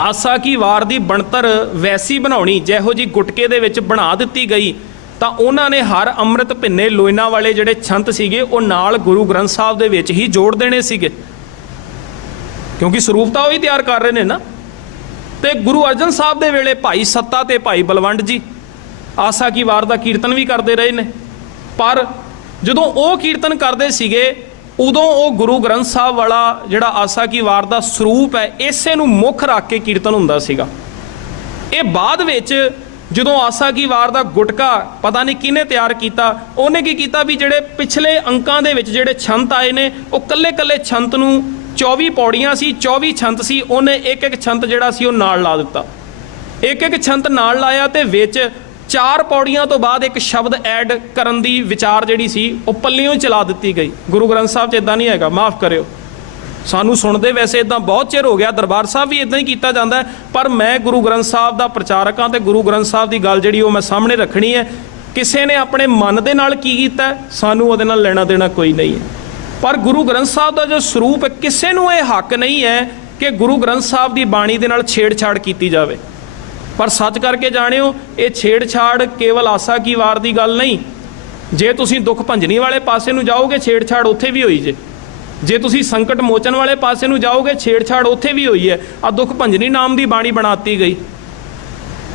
ਆਸਾ ਕੀ ਵਾਰ ਦੀ ਬਣਤਰ ਵੈਸੀ ਬਣਾਉਣੀ ਜਿਹੋ ਜੀ ਗੁਟਕੇ ਦੇ ਵਿੱਚ ਬਣਾ ਦਿੱਤੀ ਗਈ, ਤਾਂ ਉਹਨਾਂ ਨੇ ਹਰ ਅੰਮ੍ਰਿਤ ਭਿੰਨੇ ਲੋਇਣਾ ਵਾਲੇ ਜਿਹੜੇ ਛੰਤ ਸੀਗੇ ਉਹ ਨਾਲ ਗੁਰੂ ਗ੍ਰੰਥ ਸਾਹਿਬ ਦੇ ਵਿੱਚ ਹੀ ਜੋੜ ਦੇਣੇ ਸੀਗੇ, ਕਿਉਂਕਿ ਸਰੂਪ ਤਾਂ ਉਹ ਹੀ ਤਿਆਰ ਕਰ ਰਹੇ ਨੇ ਨਾ। ਤੇ ਗੁਰੂ ਅਰਜਨ ਸਾਹਿਬ ਦੇ ਵੇਲੇ ਭਾਈ ਸੱਤਾ ਤੇ ਭਾਈ ਬਲਵੰਡ ਜੀ ਆਸਾ ਕੀ ਵਾਰ ਦਾ ਕੀਰਤਨ ਵੀ ਕਰਦੇ ਰਹੇ ਨੇ। ਪਰ ਜਦੋਂ ਉਹ ਕੀਰਤਨ ਕਰਦੇ ਸੀਗੇ ਉਦੋਂ ਉਹ ਗੁਰੂ ਗ੍ਰੰਥ ਸਾਹਿਬ ਵਾਲਾ ਜਿਹੜਾ ਆਸਾ ਕੀ ਵਾਰ ਦਾ ਸਰੂਪ ਹੈ ਇਸੇ ਨੂੰ ਮੁੱਖ ਰੱਖ ਕੇ ਕੀਰਤਨ ਹੁੰਦਾ ਸੀਗਾ। ਇਹ ਬਾਅਦ ਵਿੱਚ ਜਦੋਂ ਆਸਾ ਕੀ ਵਾਰ ਦਾ ਗੁਟਕਾ ਪਤਾ ਨਹੀਂ ਕਿਹਨੇ ਤਿਆਰ ਕੀਤਾ, ਉਹਨੇ ਕੀ ਕੀਤਾ ਵੀ ਜਿਹੜੇ ਪਿਛਲੇ ਅੰਕਾਂ ਦੇ ਵਿੱਚ ਜਿਹੜੇ ਛੰਤ ਆਏ ਨੇ ਉਹ ਕੱਲੇ ਛੰਤ ਨੂੰ 24 ਪੌੜੀਆਂ ਸੀ, 24 ਛੰਤ ਸੀ, ਉਹਨੇ ਇੱਕ ਛੰਤ ਜਿਹੜਾ ਸੀ ਉਹ ਨਾਲ ਲਾ ਦਿੱਤਾ। ਇੱਕ ਛੰਤ ਨਾਲ ਲਾਇਆ ਤੇ ਵਿੱਚ 4 ਪੌੜੀਆਂ ਤੋਂ ਬਾਅਦ ਇੱਕ ਸ਼ਬਦ ਐਡ ਕਰਨ ਦੀ ਵਿਚਾਰ ਜਿਹੜੀ ਸੀ ਉਹ ਪੱਲਿਓਂ ਚਲਾ ਦਿੱਤੀ ਗਈ। ਗੁਰੂ ਗ੍ਰੰਥ ਸਾਹਿਬ 'ਚ ਇਦਾਂ ਨਹੀਂ ਹੈਗਾ, ਮਾਫ ਕਰਿਓ। ਸਾਨੂੰ ਸੁਣਦੇ ਵੈਸੇ ਇਦਾਂ ਬਹੁਤ ਚਿਰ ਹੋ ਗਿਆ, ਦਰਬਾਰ ਸਾਹਿਬ ਵੀ ਇਦਾਂ ਹੀ ਕੀਤਾ ਜਾਂਦਾ ਹੈ, ਪਰ ਮੈਂ ਗੁਰੂ ਗ੍ਰੰਥ ਸਾਹਿਬ ਦਾ ਪ੍ਰਚਾਰਕ ਹਾਂ ਤੇ ਗੁਰੂ ਗ੍ਰੰਥ ਸਾਹਿਬ ਦੀ ਗੱਲ ਜਿਹੜੀ ਉਹ ਮੈਂ ਸਾਹਮਣੇ ਰੱਖਣੀ ਹੈ। ਕਿਸੇ ਨੇ ਆਪਣੇ ਮਨ ਦੇ ਨਾਲ ਕੀ ਕੀਤਾ ਸਾਨੂੰ ਉਹਦੇ ਨਾਲ ਲੈਣਾ ਦੇਣਾ ਕੋਈ ਨਹੀਂ ਹੈ, ਪਰ ਗੁਰੂ ਗ੍ਰੰਥ ਸਾਹਿਬ ਦਾ ਜੋ ਸਰੂਪ ਹੈ ਕਿਸੇ ਨੂੰ ਇਹ ਹੱਕ ਨਹੀਂ ਹੈ ਕਿ ਗੁਰੂ ਗ੍ਰੰਥ ਸਾਹਿਬ ਦੀ ਬਾਣੀ ਦੇ ਨਾਲ ਛੇੜਛਾੜ ਕੀਤੀ ਜਾਵੇ। ਪਰ ਸੱਚ ਕਰਕੇ ਜਾਣਿਓ, ਇਹ ਛੇੜਛਾੜ ਕੇਵਲ ਆਸਾ ਕੀ ਵਾਰ ਦੀ ਗੱਲ ਨਹੀਂ। ਜੇ ਤੁਸੀਂ ਦੁੱਖ ਭੰਜਨੀ ਵਾਲੇ ਪਾਸੇ ਨੂੰ ਜਾਓਗੇ ਛੇੜਛਾੜ ਉੱਥੇ ਵੀ ਹੋਈ ਜੇ ਤੁਸੀਂ ਸੰਕਟ ਮੋਚਨ ਵਾਲੇ ਪਾਸੇ ਨੂੰ ਜਾਓਗੇ ਛੇੜਛਾੜ ਉੱਥੇ ਵੀ ਹੋਈ ਹੈ। ਆ ਦੁੱਖ ਭੰਜਨੀ ਨਾਮ ਦੀ ਬਾਣੀ ਬਣਾਤੀ ਗਈ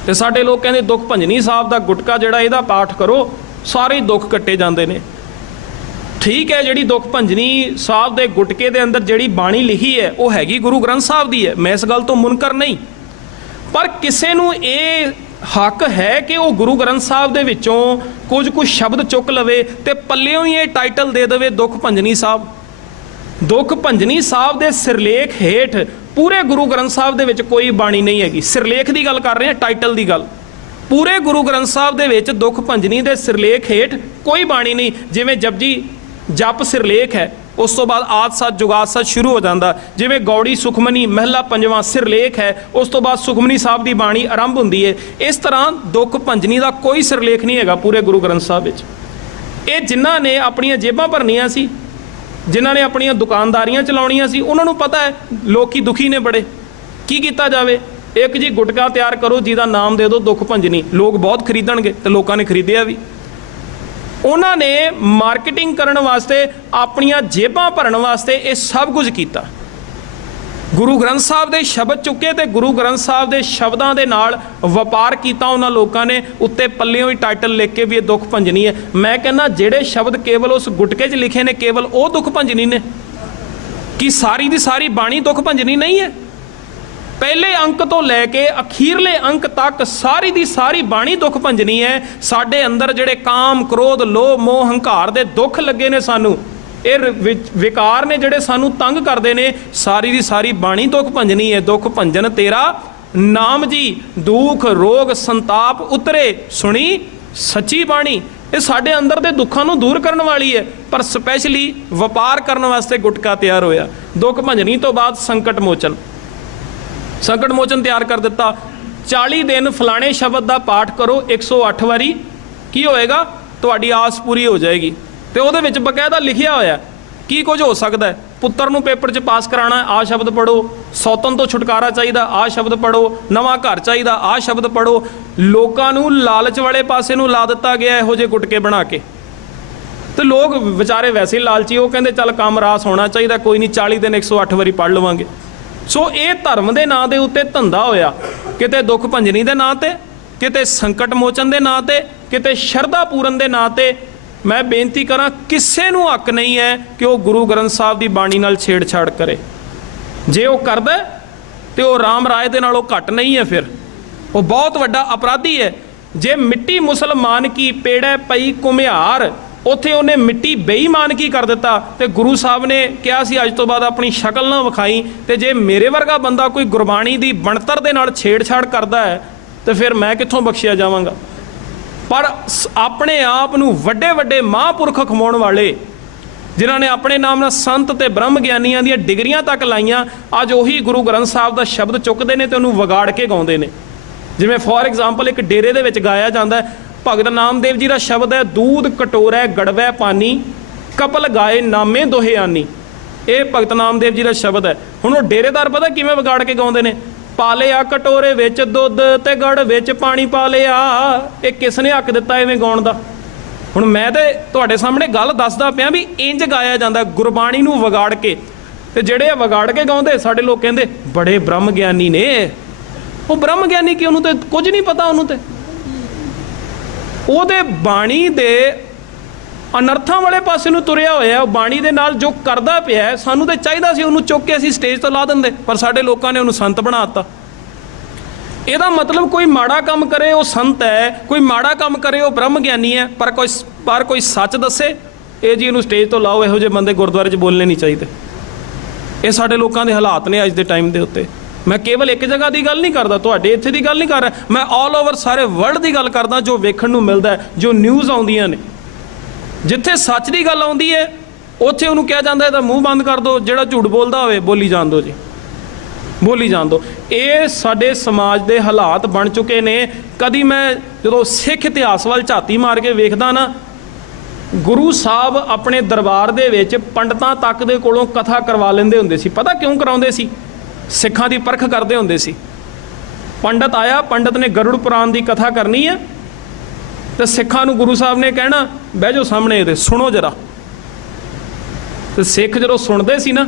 ਤੇ ਸਾਡੇ ਲੋਕ ਕਹਿੰਦੇ ਦੁੱਖ ਭੰਜਨੀ ਸਾਹਿਬ ਦਾ ਗੁਟਕਾ ਜਿਹੜਾ ਇਹਦਾ ਪਾਠ ਕਰੋ ਸਾਰੇ ਦੁੱਖ ਕੱਟੇ ਜਾਂਦੇ ਨੇ। ਠੀਕ ਹੈ, ਜਿਹੜੀ ਦੁੱਖ ਭੰਜਨੀ ਸਾਹਿਬ ਦੇ ਗੁਟਕੇ ਦੇ ਅੰਦਰ ਜਿਹੜੀ ਬਾਣੀ ਲਿਖੀ ਹੈ ਉਹ ਹੈਗੀ ਗੁਰੂ ਗ੍ਰੰਥ ਸਾਹਿਬ ਦੀ ਹੈ, ਮੈਂ ਇਸ ਗੱਲ ਤੋਂ ਮੁਨਕਰ ਨਹੀਂ। ਪਰ ਕਿਸੇ ਨੂੰ ਇਹ ਹੱਕ ਹੈ ਕਿ ਉਹ ਗੁਰੂ ਗ੍ਰੰਥ ਸਾਹਿਬ ਦੇ ਵਿੱਚੋਂ ਕੁਝ ਸ਼ਬਦ ਚੁੱਕ ਲਵੇ ਤੇ ਪੱਲਿਓਂ ਹੀ ਇਹ ਟਾਈਟਲ ਦੇ ਦੇਵੇ ਦੁੱਖ ਭੰਜਨੀ ਸਾਹਿਬ। ਦੁੱਖ ਭੰਜਨੀ ਸਾਹਿਬ ਦੇ ਸਿਰਲੇਖ ਹੇਠ ਪੂਰੇ ਗੁਰੂ ਗ੍ਰੰਥ ਸਾਹਿਬ ਦੇ ਵਿੱਚ ਕੋਈ ਬਾਣੀ ਨਹੀਂ ਹੈਗੀ। ਸਿਰਲੇਖ ਦੀ ਗੱਲ ਕਰ ਰਹੇ ਹਾਂ, ਟਾਈਟਲ ਦੀ ਗੱਲ। ਪੂਰੇ ਗੁਰੂ ਗ੍ਰੰਥ ਸਾਹਿਬ ਦੇ ਵਿੱਚ ਦੁੱਖ ਭੰਜਨੀ ਦੇ ਸਿਰਲੇਖ ਹੇਠ ਕੋਈ ਬਾਣੀ ਨਹੀਂ। ਜਿਵੇਂ ਜਪਜੀ ਜਪ ਸਿਰਲੇਖ ਹੈ, ਉਸ ਤੋਂ ਬਾਅਦ ਆਦ ਸੱਚ ਜੁਗਾਦ ਸੱਚ ਸ਼ੁਰੂ ਹੋ ਜਾਂਦਾ। ਜਿਵੇਂ ਗੌੜੀ ਸੁਖਮਨੀ ਮਹਿਲਾ ਪੰਜਵਾਂ ਸਿਰਲੇਖ ਹੈ, ਉਸ ਤੋਂ ਬਾਅਦ ਸੁਖਮਨੀ ਸਾਹਿਬ ਦੀ ਬਾਣੀ ਆਰੰਭ ਹੁੰਦੀ ਹੈ। ਇਸ ਤਰ੍ਹਾਂ ਦੁੱਖ ਭੰਜਨੀ ਦਾ ਕੋਈ ਸਿਰਲੇਖ ਨਹੀਂ ਹੈਗਾ ਪੂਰੇ ਗੁਰੂ ਗ੍ਰੰਥ ਸਾਹਿਬ ਵਿੱਚ। ਇਹ ਜਿਨ੍ਹਾਂ ਨੇ ਆਪਣੀਆਂ ਜੇਬਾਂ ਭਰਨੀਆਂ ਸੀ, ਜਿਨ੍ਹਾਂ ਨੇ ਆਪਣੀਆਂ ਦੁਕਾਨਦਾਰੀਆਂ ਚਲਾਉਣੀਆਂ ਸੀ, ਉਹਨਾਂ ਨੂੰ ਪਤਾ ਹੈ ਲੋਕੀ ਦੁਖੀ ਨੇ ਬੜੇ, ਕੀ ਕੀਤਾ ਜਾਵੇ। एक जी गुटका तैयार करो जिहदा नाम दे दो दुख भंजनी, लोग बहुत खरीदणगे ते लोकां ने खरीदिया भी। उन्होंने मार्केटिंग करने वास्ते, अपनियां जेबां भरन वास्ते ये सब कुछ किया। गुरु ग्रंथ साहब के शब्द चुके तो गुरु ग्रंथ साहब के शब्दों के नाल वपार किया उन्होंने लोगों ने, उत्ते पल्लियों भी टाइटल लिख के भी ये दुख भंजनी है। मैं कहना जेड़े शब्द केवल उस गुटके च लिखे ने केवल वो दुख भंजनी ने, कि सारी दी सारी बाणी दुख भंजनी नहीं है। पहले अंक तो लैके अखीरले अंक तक सारी दी सारी बाणी दुख भंजनी है। साडे अंदर जेड़े काम क्रोध लोभ मोह हंकार दे दुख लगे ने, सानू ये विकार ने जेड़े सानू तंग करते हैं, सारी दी सारी बाणी दुख भंजनी है। दुख भंजन तेरा नाम जी, दुख रोग संताप उतरे सुनी सच्ची बाणी। ये साडे अंदर दे दुखों नू दूर करने वाली है, पर स्पैशली वपार करने वास्ते गुटका तैयार होया। दुख भंजनी तो बाद संकट मोचन, संकट मोचन तैयार कर दिता। 40 दिन फलाने शब्द का पाठ करो 108 वारी, की होएगा, तुहाडी आस पूरी हो जाएगी। तो वो बकायदा लिखिया होया की कुछ हो सकता है। पुत्र नूं पेपर च पास कराना, आ शब्द पढ़ो। सौतन तो छुटकारा चाहिए, आ शब्द पढ़ो। नवा घर चाहिए, आ शब्द पढ़ो। लोगों नूं लालच वाले पासे नूं ला दिता गया इहो जे गुटके बना के, तो लोग विचारे वैसे ही लालची, वो कहते चल काम रास होना चाहिए, कोई नहीं 40 दिन 108 वारी पढ़ लवांगे। सो ये धर्म के नाँ के उत्ते धंधा होया, किते दुख भंजनी के नाँ ते, किते संकट मोचन के नाँ ते, किते शरधा पूरन के नाँ ते। मैं बेनती करा, किसी नूं हक नहीं है कि वह गुरु ग्रंथ साहब की बाणी नाल छेड़छाड़ करे। जे वो करदा तो वह राम राय दे नालों घट नहीं है, फिर वो बहुत वड्डा अपराधी है। जे मिट्टी मुसलमान की पेड़े पई घुमियार, उत्थे उन्हें मिट्टी बेईमान की कर दिता, तो गुरु साहब ने कहा सी अज तो बाद अपनी शक्ल ना विखाई। तो जे मेरे वर्गा बंदा कोई गुरबाणी की बनतर दे नाल छेड़छाड़ करता है, तो फिर मैं कित्थों बख्शिया जावांगा। पर अपने आप नूं वड्डे वड्डे महापुरख खमाउण वाले, जिन्हां ने अपने नाम नाल संत ते ब्रह्म ज्ञानियां दी डिग्रियां तक लाइयां, अज उही गुरु ग्रंथ साहब दा शब्द चुकदे ने ते उहनूं विगाड़ के गाउंदे ने। जिवें फॉर एग्जाम्पल एक डेरे दे विच गाया जांदा है, भगत नामदेव जी का शब्द है, दूध कटोरै गड़वै पानी, कपल गाए नामे दोहे आनी। ये भगत नामदेव जी का शब्द है। हुण वो डेरेदार पता किवें विगाड़ के गाउंदे ने, पा लिया कटोरे विच दुध ते गड़ विच पानी पा लिया। ये किसने हक दिता इवें गाउण दा? हुण मैं ते तुहाडे सामने गल दसदा पिया भी इंज गाया जांदा गुरबाणी नूं विगाड़ के। ते जिहड़े विगाड़ के गाउंदे साडे लोग कहंदे बड़े ब्रह्म ज्ञानी ने। वो ब्रह्म ज्ञानी कि उहनूं ते कुछ नहीं पता, उहनूं ते ਉਹਦੇ ਬਾਣੀ ਦੇ ਅਨਰਥਾਂ ਵਾਲੇ ਪਾਸੇ ਨੂੰ ਤੁਰਿਆ ਹੋਇਆ। ਉਹ ਬਾਣੀ ਦੇ ਨਾਲ ਜੋ ਕਰਦਾ ਪਿਆ, ਸਾਨੂੰ ਤਾਂ ਚਾਹੀਦਾ ਸੀ ਉਹਨੂੰ ਚੁੱਕ ਕੇ ਅਸੀਂ ਸਟੇਜ ਤੋਂ ਲਾ ਦਿੰਦੇ, ਪਰ ਸਾਡੇ ਲੋਕਾਂ ਨੇ ਉਹਨੂੰ ਸੰਤ ਬਣਾ ਦਿੱਤਾ। ਇਹਦਾ ਮਤਲਬ ਕੋਈ ਮਾੜਾ ਕੰਮ ਕਰੇ ਉਹ ਸੰਤ ਹੈ, ਕੋਈ ਮਾੜਾ ਕੰਮ ਕਰੇ ਉਹ ਬ੍ਰਹਮ ਗਿਆਨੀ ਹੈ, ਪਰ ਕੋਈ ਸੱਚ ਦੱਸੇ ਇਹ ਜੀ ਇਹਨੂੰ ਸਟੇਜ ਤੋਂ ਲਾਓ। ਇਹੋ ਜਿਹੇ ਬੰਦੇ ਗੁਰਦੁਆਰੇ 'ਚ ਬੋਲਣੇ ਨਹੀਂ ਚਾਹੀਦੇ। ਇਹ ਸਾਡੇ ਲੋਕਾਂ ਦੇ ਹਾਲਾਤ ਨੇ ਅੱਜ ਦੇ ਟਾਈਮ ਦੇ ਉੱਤੇ। मैं केवल एक जगह की गल नहीं करता, तुहाडे इत्थे दी गल नहीं कर रहा, मैं ऑल ओवर सारे वर्ल्ड की गल करदा। जो वेखण नूं मिलदा है, जो न्यूज़ आउंदियां ने, जिथे सच की गल आउंदी है उत्थे उहनूं कहा जांदा है मूँह बंद कर दो, जिहड़ा झूठ बोलदा होवे बोली जाण दो जी, बोली जाण दो। ये साडे समाज के हालात बन चुके ने। कदी मैं जदों सिख इतिहास वाल झाती मार के वेखदा ना, गुरु साहब अपने दरबार दे विच पंडितां तक दे कोलों कथा करवा लैंदे हुंदे सी। पता क्यों कराउंदे सी? सिखां दी परख करते होंदे सी। पंडित आया, पंडित ने गरुड़ पुराण की कथा करनी है, तो सिखां नूं गुरु साहब ने कहना बह जाओ सामने ये सुनो जरा। तो सिख जदों सुनते सी ना,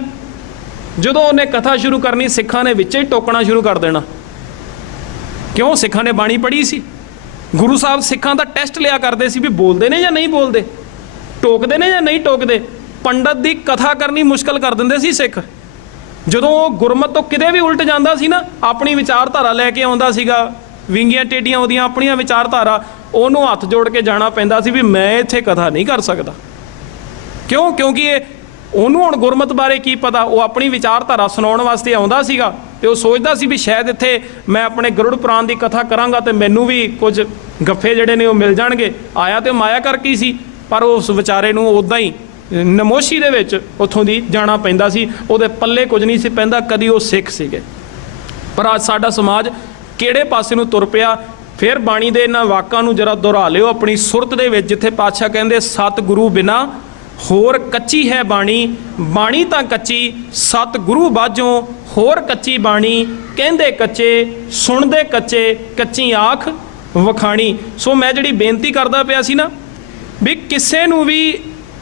जदों उन्हें कथा शुरू करनी, सिखां ने विच ही टोकना शुरू कर देना। क्यों? सिखां ने बाणी पढ़ी सी। गुरु साहब सिखां दा टेस्ट लिया करते सी भी बोलते ने या नहीं बोलते, टोकते ने या नहीं टोकते। पंडित की कथा करनी मुश्किल कर देंदे सी सिख। ਜਦੋਂ ਗੁਰਮਤ ਤੋਂ ਕਿਤੇ ਵੀ ਉਲਟ ਜਾਂਦਾ ਸੀ ਨਾ, ਆਪਣੀ ਵਿਚਾਰਧਾਰਾ ਲੈ ਕੇ ਆਉਂਦਾ ਸੀਗਾ, ਵਿੰਗੀਆਂ ਟੇਡੀਆਂ ਉਹਦੀਆਂ ਆਪਣੀਆਂ ਵਿਚਾਰਧਾਰਾ, ਉਹਨੂੰ ਹੱਥ ਜੋੜ ਕੇ ਜਾਣਾ ਪੈਂਦਾ ਸੀ ਵੀ ਮੈਂ ਇੱਥੇ ਕਥਾ ਨਹੀਂ ਕਰ ਸਕਦਾ। ਕਿਉਂ? ਕਿਉਂਕਿ ਇਹ ਉਹਨੂੰ ਹੁਣ ਗੁਰਮਤ ਬਾਰੇ ਕੀ ਪਤਾ। ਉਹ ਆਪਣੀ ਵਿਚਾਰਧਾਰਾ ਸੁਣਾਉਣ ਵਾਸਤੇ ਆਉਂਦਾ ਸੀਗਾ, ਤੇ ਉਹ ਸੋਚਦਾ ਸੀ ਵੀ ਸ਼ਾਇਦ ਇੱਥੇ ਮੈਂ ਆਪਣੇ ਗਰੁੜ ਪੁਰਾਣ ਦੀ ਕਥਾ ਕਰਾਂਗਾ ਤੇ ਮੈਨੂੰ ਵੀ ਕੁਝ ਗੱਫੇ ਜਿਹੜੇ ਨੇ ਉਹ ਮਿਲ ਜਾਣਗੇ। ਆਇਆ ਤੇ ਮਾਇਆ ਕਰਕੇ ਸੀ, ਪਰ ਉਸ ਵਿਚਾਰੇ ਨੂੰ ਉੱਦਾਂ ਹੀ ਨਮੋਸ਼ੀ ਦੇ ਵਿੱਚ ਉੱਥੋਂ ਦੀ ਜਾਣਾ ਪੈਂਦਾ ਸੀ। ਉਹਦੇ ਪੱਲੇ ਕੁਝ ਨਹੀਂ ਸੀ ਪੈਂਦਾ, ਕਦੀ ਉਹ ਸਿੱਖ ਸੀਗੇ। ਪਰ ਅੱਜ ਸਾਡਾ ਸਮਾਜ ਕਿਹੜੇ ਪਾਸੇ ਨੂੰ ਤੁਰ ਪਿਆ। ਫਿਰ ਬਾਣੀ ਦੇ ਇਹਨਾਂ ਵਾਕਾਂ ਨੂੰ ਜਰਾ ਦੁਹਰਾ ਲਿਓ ਆਪਣੀ ਸੁਰਤ ਦੇ ਵਿੱਚ, ਜਿੱਥੇ ਪਾਤਸ਼ਾਹ ਕਹਿੰਦੇ ਸਤਿਗੁਰੂ ਬਿਨਾ होर कच्ची है बाणी, बाणी तां कच्ची सतगुरु बाझों होर कच्ची बाणी, कहंदे कच्चे सुणदे कच्चे कच्ची आख वखाणी। सो मैं जिहड़ी बेनती करदा पिया सी ना भी किसे नूं भी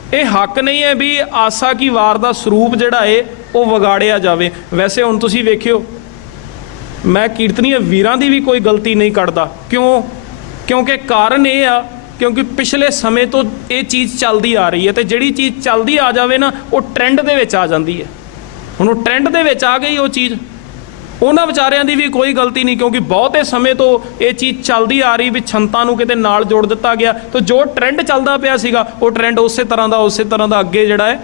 ये हक नहीं है भी आसा की वार दा स्वरूप जिहड़ा है वो विगाड़िया जावे। वैसे हुण तुसीं वेखियो मैं कीर्तनीय वीरां दी भी कोई गलती नहीं कढदा, क्यों? क्योंकि कारण ये आ क्योंकि पिछले समय तो ये चीज़ चलती आ रही है, तो जिहड़ी चीज़ चलती आ जाए ना वो ट्रेंड दे विच आ जाती है। हुण वो ट्रेंड दे विच आ गई वो चीज़, उन्हां विचारियां दी भी कोई गलती नहीं, क्योंकि बहुते समय तो ये चीज़ चलती आ रही भी छंतां नूं किते नाल जोड़ दिता गया, तो जो ट्रेंड चलदा पिया सीगा वो ट्रेंड उस तरह दा अगे जिहड़ा है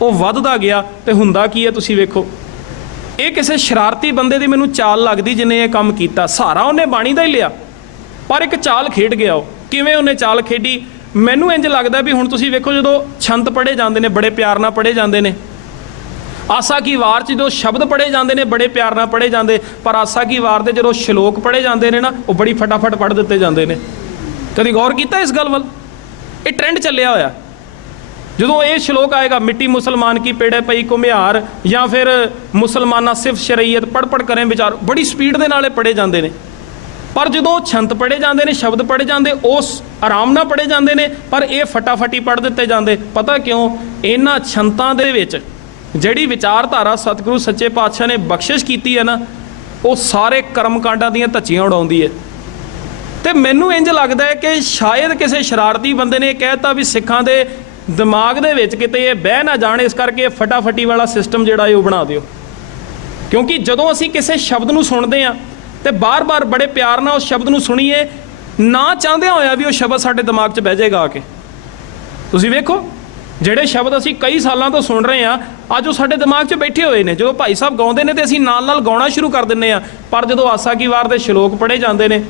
वो वधदा गया। तो हुंदा की है तुसीं वेखो, ये किसी शरारती बंदे दी मैनूं चाल लगदी जिन्हें ये काम कीता। सहारा उन्हें बाणी दा ही लिया पर एक चाल खेड गया। वो किवें उन्हें चाल खेडी मैनूं इंज लगदा भी हुण तुसीं वेखो जदों छंद पढ़े जांदे ने बड़े प्यार नाल पढ़े जांदे ने, आसा की वार च जो शब्द पढ़े जाते हैं बड़े प्यार नाल पढ़े जाते, पर आसा की वार के जो श्लोक पढ़े जाते हैं ना वो बड़ी फटाफट पढ़ दिते जाते हैं। कभी गौर किया इस गल वाल? ये ट्रेंड चलिया होया। जो ये श्लोक आएगा मिट्टी मुसलमान की पेड़े पई घुमियार, या फिर मुसलमाना सिर्फ शरीयत पढ़ पढ़ करें विचार, बड़ी स्पीड के नाल पढ़े जाते हैं। पर जो छंत पढ़े जाते हैं शब्द पढ़े जाते उस आराम नाल पढ़े जाते हैं, पर ये फटाफटी पढ़ दिते जाते। पता क्यों? इन्हां छंतां दे विच जिहड़ी विचारधारा सतगुरु सच्चे पातशाह ने बख्शिश की है ना वो सारे कर्मकांडां दीयां धच्चियां उड़ाउंदी है। तो मैनूं इंज लगदा है कि शायद किसी शरारती बंदे ने कहता भी सिखां दे दिमाग दे विच किते ये बह ना जाण, इस करके फटाफटी वाला सिस्टम जिहड़ा है वो बना दिओ। क्योंकि जदों असीं किसी शब्द नूं सुणदे आ ते बार बार बड़े प्यार नाल उस शब्द नूं सुणीए, ना चाहदियां होया भी वो शब्द साडे दिमाग 'च बह जाएगा आके। तुसीं वेखो ਜਿਹੜੇ शब्द ਅਸੀਂ कई सालों तो सुन रहे हैं अज वो साडे दिमाग 'ਚ बैठे हुए हैं। जो भाई साहब गाउंदे ने तो असीं नाल नाल गाउणा शुरू कर दिंदे आ, पर जो आसा की वार के श्लोक पढ़े जाते हैं,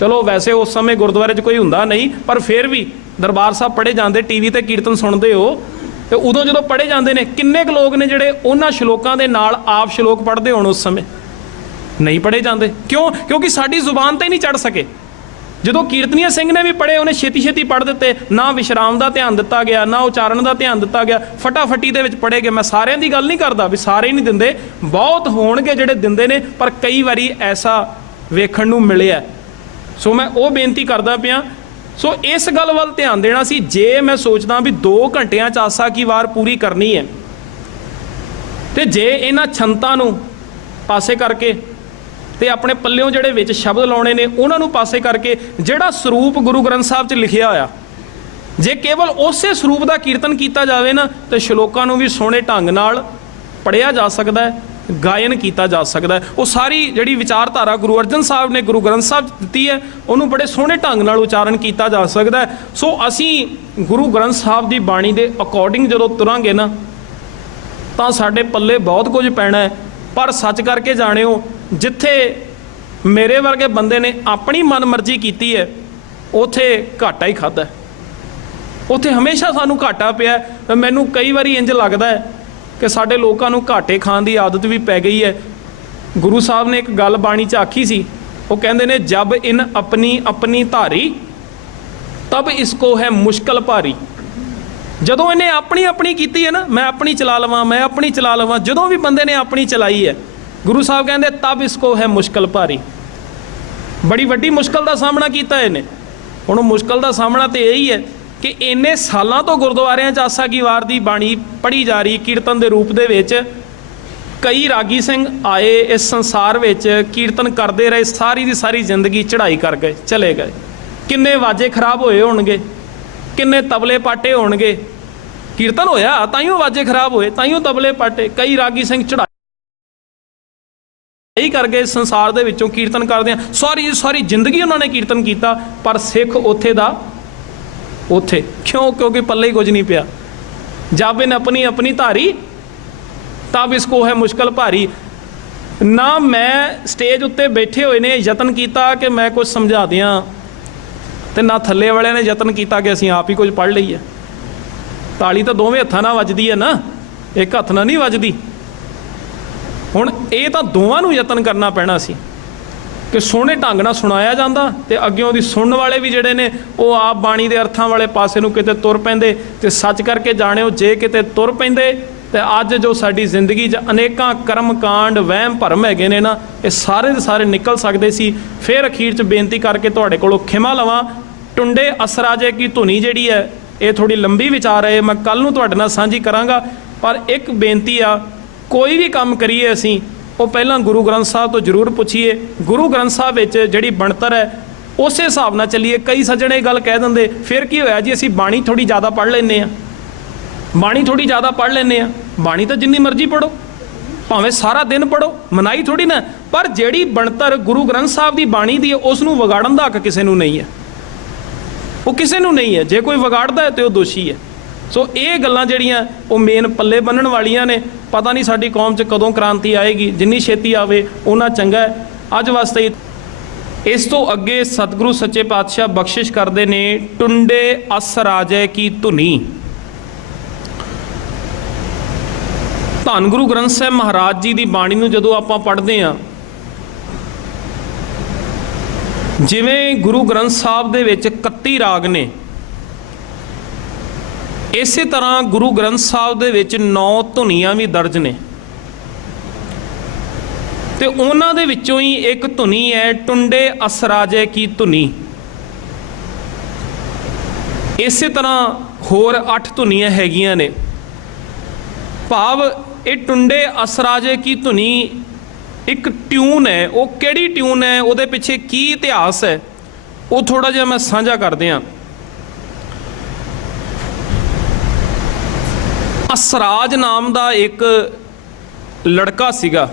चलो वैसे उस समय गुरुद्वारे 'ਚ कोई हुंदा नहीं, पर फिर भी दरबार साहब पढ़े जाते, टीवी ते कीर्तन सुनते हो, तो उदों जो पढ़े जाते हैं किन्ने क लोग ने जिहड़े उन्हां श्लोकां दे नाल आप श्लोक पढ़ते होण उस समय नहीं पढ़े जाते। क्यों? क्योंकि साडी जुबान ते नहीं चढ़ सके। जो कीर्तनीय सिंह ने भी पढ़े उन्हें छेती छेती पढ़ दिते, ना विश्राम का ध्यान दिता गया ना उचारण का ध्यान दिता गया, फटाफटी दे विच पढ़े गए। मैं सारिਆਂ की गल नहीं करता भी सारे नहीं दिंदे, बहुत होणगे जिहड़े दिंदे ने, पर कई बारी ऐसा वेखण नूं मिलिਆ। सो मैं वो बेनती करदा पिया। सो इस गल वाल ध्यान देना सी। जे मैं सोचदा भी 2 घंटिਆਂ 'ਚ आसा की वार पूरी करनी है, तो जे इन्हां छंतां नूं पासे करके ते अपने पल्लियों जिहड़े विच शब्द लाउणे ने उन्हां नूं पासे करके जिहड़ा स्वरूप गुरु ग्रंथ साहब 'च लिखिया होया, जे केवल उसे स्वरूप का कीर्तन किया जाए ना तो श्लोकां नूं भी सोहणे ढंग नाल पढ़िया जा सकता है, गायन किया जा सकता है। वो सारी जिहड़ी विचारधारा गुरु अर्जन साहब ने गुरु ग्रंथ साहब दित्ती है उन्होंने बड़े सोहणे ढंग नाल उचारण किया जा सकता है। सो असीं गुरु ग्रंथ साहब की बाणी के अकॉर्डिंग जदों तुरांगे ना तो साडे पल्ले बहुत कुछ पैना है। पर सच करके जाणिओ जिथे मेरे वर्गे बंदे ने अपनी मन मर्जी की है उथे घाटा ही खादा, उथे हमेशा सानू घाटा पिया। मैनू कई बारी इंज लगता है कि साडे लोकां नू घाटे खाण की आदत भी पै गई है। गुरु साहब ने एक गल बाणी च आखी सी, वो कहंदे ने जब इन अपनी अपनी धारी तब इसको है मुश्किल भारी। जदों इन्हें अपनी अपनी की है ना, मैं अपनी चला लवां मैं अपनी चला लवां, जदों भी बंदे ने अपनी चलाई है गुरु साहब कहते तब इसको है मुश्किल भारी। बड़ी वड्डी मुश्किल का सामना किया इन्हें। हुण मुश्किल का सामना तो यही है कि इन्ने सालों तो गुरुद्वारियां 'च आसा की वार की बाणी पढ़ी जा रही कीर्तन के रूप दे विच। कई रागी सिंह आए इस संसार विच कीर्तन करते रहे, सारी की सारी जिंदगी चढ़ाई कर गए चले गए। किन्ने वाजे खराब होए होणगे, किन्ने तबले पाटे होणगे, कीर्तन होया ताइयों वाजे खराब होए ताइयों तबले पाटे। कई रागी सिंह चढ़ाई कर गए संसार दे विचों कीर्तन करदे आ, सारी सारी जिंदगी उन्होंने कीर्तन किया, पर सिख उत्थे दा उत्थे। क्यों? क्योंकि पल्ले ही कुछ नहीं पिया। जब इन अपनी अपनी धारी तब इसको है मुश्किल भारी। ना मैं स्टेज उत्ते बैठे हुए ने यतन किया कि मैं कुछ समझा दियाँ, तो ना थल्ले वाले ने यतन किया कि असीं आप ही कुछ पढ़ लईए। ताली तो दोवें हत्थां नाल वजदी है ना, एक हत्थ नाल नहीं वजदी। हुण ये तो दोवां नूं यतन करना पैना सी। कि सोहणे ढंग नाल सुणाया जांदा ते अग्गों दी सुणन वाले भी जिहड़े ने वो आप बाणी दे अर्थां वाले पासे नूं किते तुर पैंदे। ते सच करके जाणिओ जे किते तुर पैंदे ते अज जो साडी जिंदगी 'च अनेकां कर्म कांड वहम भरम हैगे ने ना, ये सारे दे सारे निकल सकदे सी। फिर अखीर च बेनती करके तुहाडे कोलों खिमा लवां, टुंडे असराजे की धुनी जिहड़ी है ये थोड़ी लंबी विचार है, मैं कल नूं तुहाडे नाल साझी करांगा। पर एक बेनती आ, कोई भी काम करिए असीं वो पहलां गुरु ग्रंथ साहब तो जरूर पुछीए। गुरु ग्रंथ साहब विच जिहड़ी बनतर है उस हिसाब नाल चलीए। कई सज्जण ये गल कह दिंदे फिर की होया जी असीं बाणी थोड़ी ज़्यादा पढ़ लैंदे आ, बाणी थोड़ी ज़्यादा पढ़ लैंदे आ। बाणी तो जिन्नी मर्जी पढ़ो, भावें सारा दिन पढ़ो, मनाई थोड़ी ना। पर जिहड़ी बनतर गुरु ग्रंथ साहब की बाणी दी उस नूं विगाड़न दा हक किसी नूं नहीं है, वो किसी नूं नहीं है। जे कोई विगाड़दा है तो वो दोषी है। सो ये गल्लां जिहड़ियां वो मेन पल्ले बन्नण वालियां ने। पता नहीं साडी कौम 'च कदों क्रांति आएगी, जिन्नी छेती आवे उन्ना चंगा है। अज वास्ते इस तो अगे सतगुरु सच्चे पातशाह बख्शिश करते ने, टुंडे अस राजे की धुनी। धन गुरु ग्रंथ साहब महाराज जी की बाणी नूं जदों आपां पढ़दे हां, जिवें गुरु ग्रंथ साहब दे विच 31 राग ने, इस तरह गुरु ग्रंथ साहब दे विच 9 धुनियां भी दर्ज ने। ते उन्हां दे विचों ही एक धुनी है टुंडे असराजे की धुनी। इस तरह होर 8 धुनियां हैगियां ने। भाव ये टुंडे असराजे की धुनी एक ट्यून है। वो किहड़ी ट्यून है, उहदे पिछे की इतिहास है, वो थोड़ा जिहा मैं साझा कर दियां। असराज नाम का एक लड़का सीगा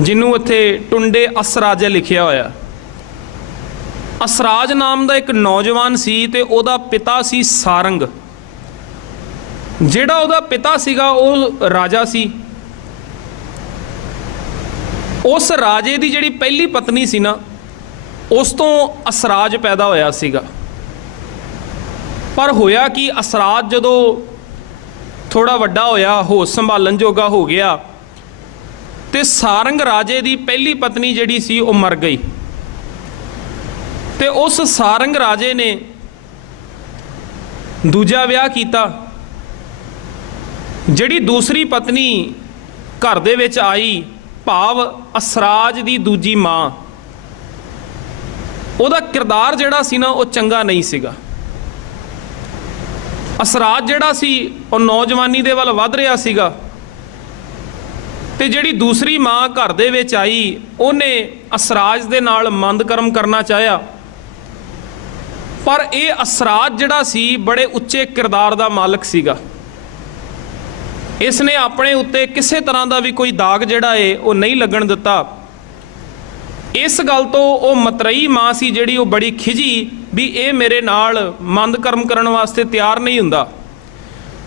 जिन्हों इत्थे टुंडे असराजे लिखिया होया। असराज नाम का एक नौजवान सी ते उहदा पिता सी सारंग। जिहड़ा उहदा पिता सीगा वो राजा सी। उस राजे की जिहड़ी पहली पत्नी सी ना, उस तो असराज पैदा होया सीगा। पर होया कि असराज जदों थोड़ा वड्डा होया, होश संभालन जोगा हो गया, ते सारंग राजे की पहली पत्नी जिहड़ी सी वो मर गई। ते उस सारंग राजे ने दूजा विआह कीता। जिहड़ी दूसरी पत्नी घर दे विच आई, भाव असराज की दूजी मां, उहदा किरदार जिहड़ा सी ना वो चंगा नहीं सीगा। असराज जिहड़ा सी वो नौजवानी दे वल वध रिहा सीगा। ते जिहड़ी दूसरी मां घर दे विच आई, उहने असराज दे नाल मंद कर्म करना चाहिया। पर यह असराज जिहड़ा सी बड़े उच्चे किरदार दा मालक सीगा। इसने अपने उत्ते किसी तरह का भी कोई दाग जिहड़ा है वो नहीं लगन दिता। इस गल तो वो मतरई मां सी जिहड़ी वो बड़ी खिजी भी ये मेरे नाल मंद कर्म करन वास्ते तैयार नहीं हुंदा।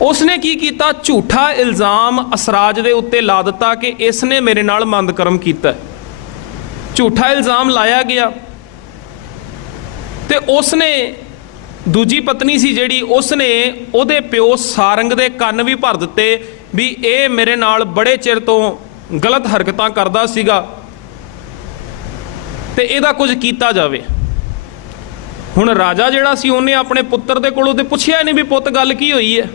उसने की कीता, झूठा इल्ज़ाम असराज दे उत्ते ला दिता कि इसने मेरे नाल मंद कर्म कीता। झूठा इल्ज़ाम लाया गया ते उसने दूजी पत्नी सी जिहड़ी, उसने उहदे प्यो सारंग दे कन्न भी भर दिते भी ये मेरे नाल बड़े चिर तो गलत हरकतां करदा सीगा ते इहदा कुछ कीता जावे। हुण राजा जिहड़ा सी उहने अपने पुत्तर दे कोलों ते पुछिया नहीं भी पुत्त गल की होई है।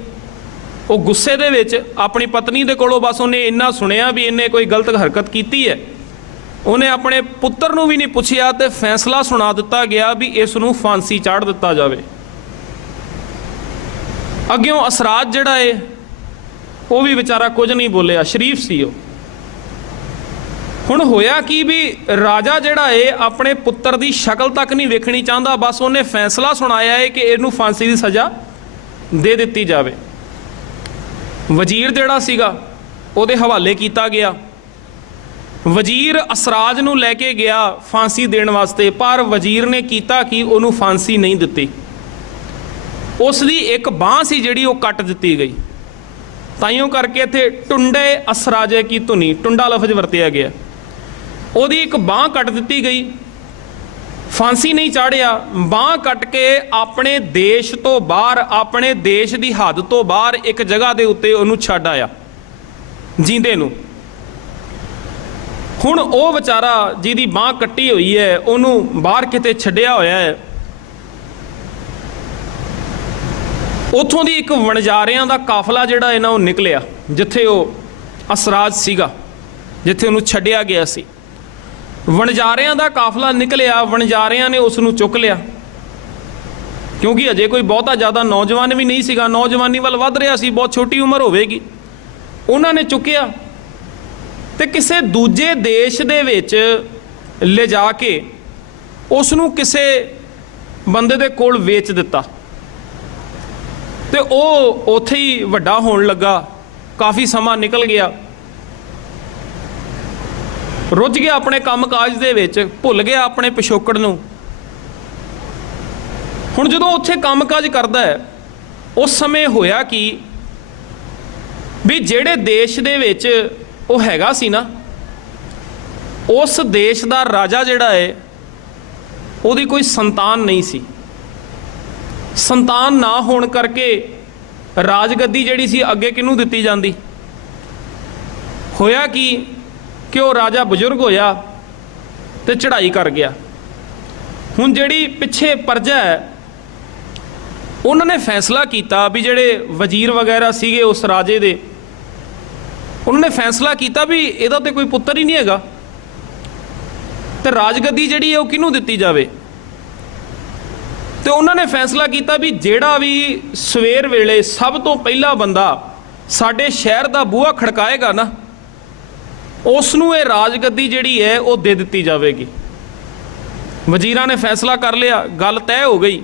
वो गुस्से दे विच अपनी पत्नी दे कोलों बस उन्हें इन्ना सुनिया भी इन्हें कोई गलत हरकत कीती है। उन्हें अपने पुत्तर नूं भी नहीं पुछिया ते फैसला सुना दिता गया भी इस नूं फांसी चाढ़ दिता जावे। अग्यों असराज जिहड़ा है वो भी बेचारा कुछ नहीं बोलिया, शरीफ सी वो। हुण होया कि भी राजा जिहड़ा है अपने पुत्तर की शक्ल तक नहीं वेखनी चाहता, बस उन्हें फैसला सुनाया है कि इहनूं फांसी की सज़ा दे दित्ती जावे। वजीर जिहड़ा सीगा उहदे हवाले किया गया। वजीर असराज नूं लैके गया फांसी देण वास्ते, पर वजीर ने कीता कि उहनूं फांसी नहीं दित्ती। उसदी एक बांह सी जिहड़ी वो कट दित्ती गई। ताइयों करके इत्थे टुंडे असराजे की धुनी, टुंडा लफ्ज वरतिया गया। उहदी एक बांह कट दित्ती गई, फांसी नहीं चाढ़िया। बांह कट के अपने देश तो बाहर, अपने देश की हद तो बाहर एक जगह के उत्ते उहनूं छड्ड आया जींदे नूं। ਹੁਣ ਉਹ ਵਿਚਾਰਾ ਜਿਹਦੀ ਬਾਂਹ ਕੱਟੀ ਹੋਈ ਹੈ ਉਹਨੂੰ ਬਾਹਰ ਕਿਤੇ ਛੱਡਿਆ ਹੋਇਆ ਹੈ, ਉੱਥੋਂ ਦੀ ਇੱਕ ਵਣਜਾਰਿਆਂ ਦਾ ਕਾਫਲਾ ਜਿਹੜਾ ਹੈ ਨਾ ਉਹ ਨਿਕਲਿਆ ਜਿੱਥੇ ਉਹ ਅਸਰਾਜ ਸੀਗਾ, ਜਿੱਥੇ ਉਹਨੂੰ ਛੱਡਿਆ ਗਿਆ ਸੀ। ਵਣਜਾਰਿਆਂ ਦਾ ਕਾਫਲਾ ਨਿਕਲਿਆ, ਵਣਜਾਰਿਆਂ ਨੇ ਉਸ ਨੂੰ ਚੁੱਕ ਲਿਆ, ਕਿਉਂਕਿ ਅਜੇ ਕੋਈ ਬਹੁਤਾ ਜ਼ਿਆਦਾ ਨੌਜਵਾਨ ਵੀ ਨਹੀਂ ਸੀਗਾ, ਨੌਜਵਾਨੀ ਵੱਲ ਵੱਧ ਰਿਹਾ ਸੀ, ਬਹੁਤ ਛੋਟੀ ਉਮਰ ਹੋਵੇਗੀ। ਉਹਨਾਂ ਨੇ ਚੁੱਕਿਆ ਤੇ ਕਿਸੇ ਦੂਜੇ ਦੇਸ਼ ਦੇ ਵਿੱਚ ਲਿਜਾ ਕੇ ਉਸ ਨੂੰ ਕਿਸੇ ਬੰਦੇ ਦੇ ਕੋਲ ਵੇਚ ਦਿੱਤਾ ਤੇ ਉਹ ਉੱਥੇ ਹੀ ਵੱਡਾ ਹੋਣ ਲੱਗਾ। ਕਾਫੀ ਸਮਾਂ ਨਿਕਲ ਗਿਆ, ਰੁੱਝ ਗਿਆ ਆਪਣੇ ਕੰਮਕਾਜ ਦੇ ਵਿੱਚ, ਭੁੱਲ ਗਿਆ ਆਪਣੇ ਪਿਛੋਕੜ ਨੂੰ। ਹੁਣ ਜਦੋਂ ਉੱਥੇ ਕੰਮਕਾਜ ਕਰਦਾ ਹੈ, ਉਸ ਸਮੇਂ ਹੋਇਆ ਕਿ ਵੀ ਜਿਹੜੇ ਦੇਸ਼ ਦੇ ਵਿੱਚ ਉਹ ਹੈਗਾ ਸੀ ਨਾ, ਉਸ ਦੇਸ਼ ਦਾ ਰਾਜਾ ਜਿਹੜਾ ਹੈ ਉਹਦੀ ਕੋਈ ਸੰਤਾਨ ਨਹੀਂ ਸੀ। ਸੰਤਾਨ ਨਾ ਹੋਣ ਕਰਕੇ ਰਾਜਗੱਦੀ ਜਿਹੜੀ ਸੀ ਅੱਗੇ ਕਿਹਨੂੰ ਦਿੱਤੀ ਜਾਂਦੀ? ਹੋਇਆ ਕਿ ਉਹ ਰਾਜਾ ਬਜ਼ੁਰਗ ਹੋਇਆ ਤੇ ਚੜ੍ਹਾਈ ਕਰ ਗਿਆ। ਹੁਣ ਜਿਹੜੀ ਪਿੱਛੇ ਪਰਜਾ ਹੈ, ਉਹਨਾਂ ਨੇ ਫੈਸਲਾ ਕੀਤਾ ਵੀ ਜਿਹੜੇ ਵਜ਼ੀਰ ਵਗੈਰਾ ਸੀਗੇ ਉਸ ਰਾਜੇ ਦੇ, ਉਹਨਾਂ ਨੇ ਫੈਸਲਾ ਕੀਤਾ ਵੀ ਇਹਦਾ ਤੇ ਕੋਈ ਪੁੱਤਰ ਹੀ ਨਹੀਂ ਹੈਗਾ ਤੇ ਰਾਜਗੱਦੀ ਜਿਹੜੀ ਹੈ ਉਹ ਕਿਹਨੂੰ ਦਿੱਤੀ ਜਾਵੇ। ਤੇ ਉਹਨਾਂ ਨੇ ਫੈਸਲਾ ਕੀਤਾ ਵੀ ਜਿਹੜਾ ਵੀ ਸਵੇਰ ਵੇਲੇ ਸਭ ਤੋਂ ਪਹਿਲਾ ਬੰਦਾ ਸਾਡੇ ਸ਼ਹਿਰ ਦਾ ਬੂਹਾ ਖੜਕਾਏਗਾ ਨਾ, ਉਸ ਨੂੰ ਇਹ ਰਾਜਗੱਦੀ ਜਿਹੜੀ ਹੈ ਉਹ ਦੇ ਦਿੱਤੀ ਜਾਵੇਗੀ। ਵਜ਼ੀਰਾਂ ਨੇ ਫੈਸਲਾ ਕਰ ਲਿਆ, ਗੱਲ ਤੈਅ ਹੋ ਗਈ।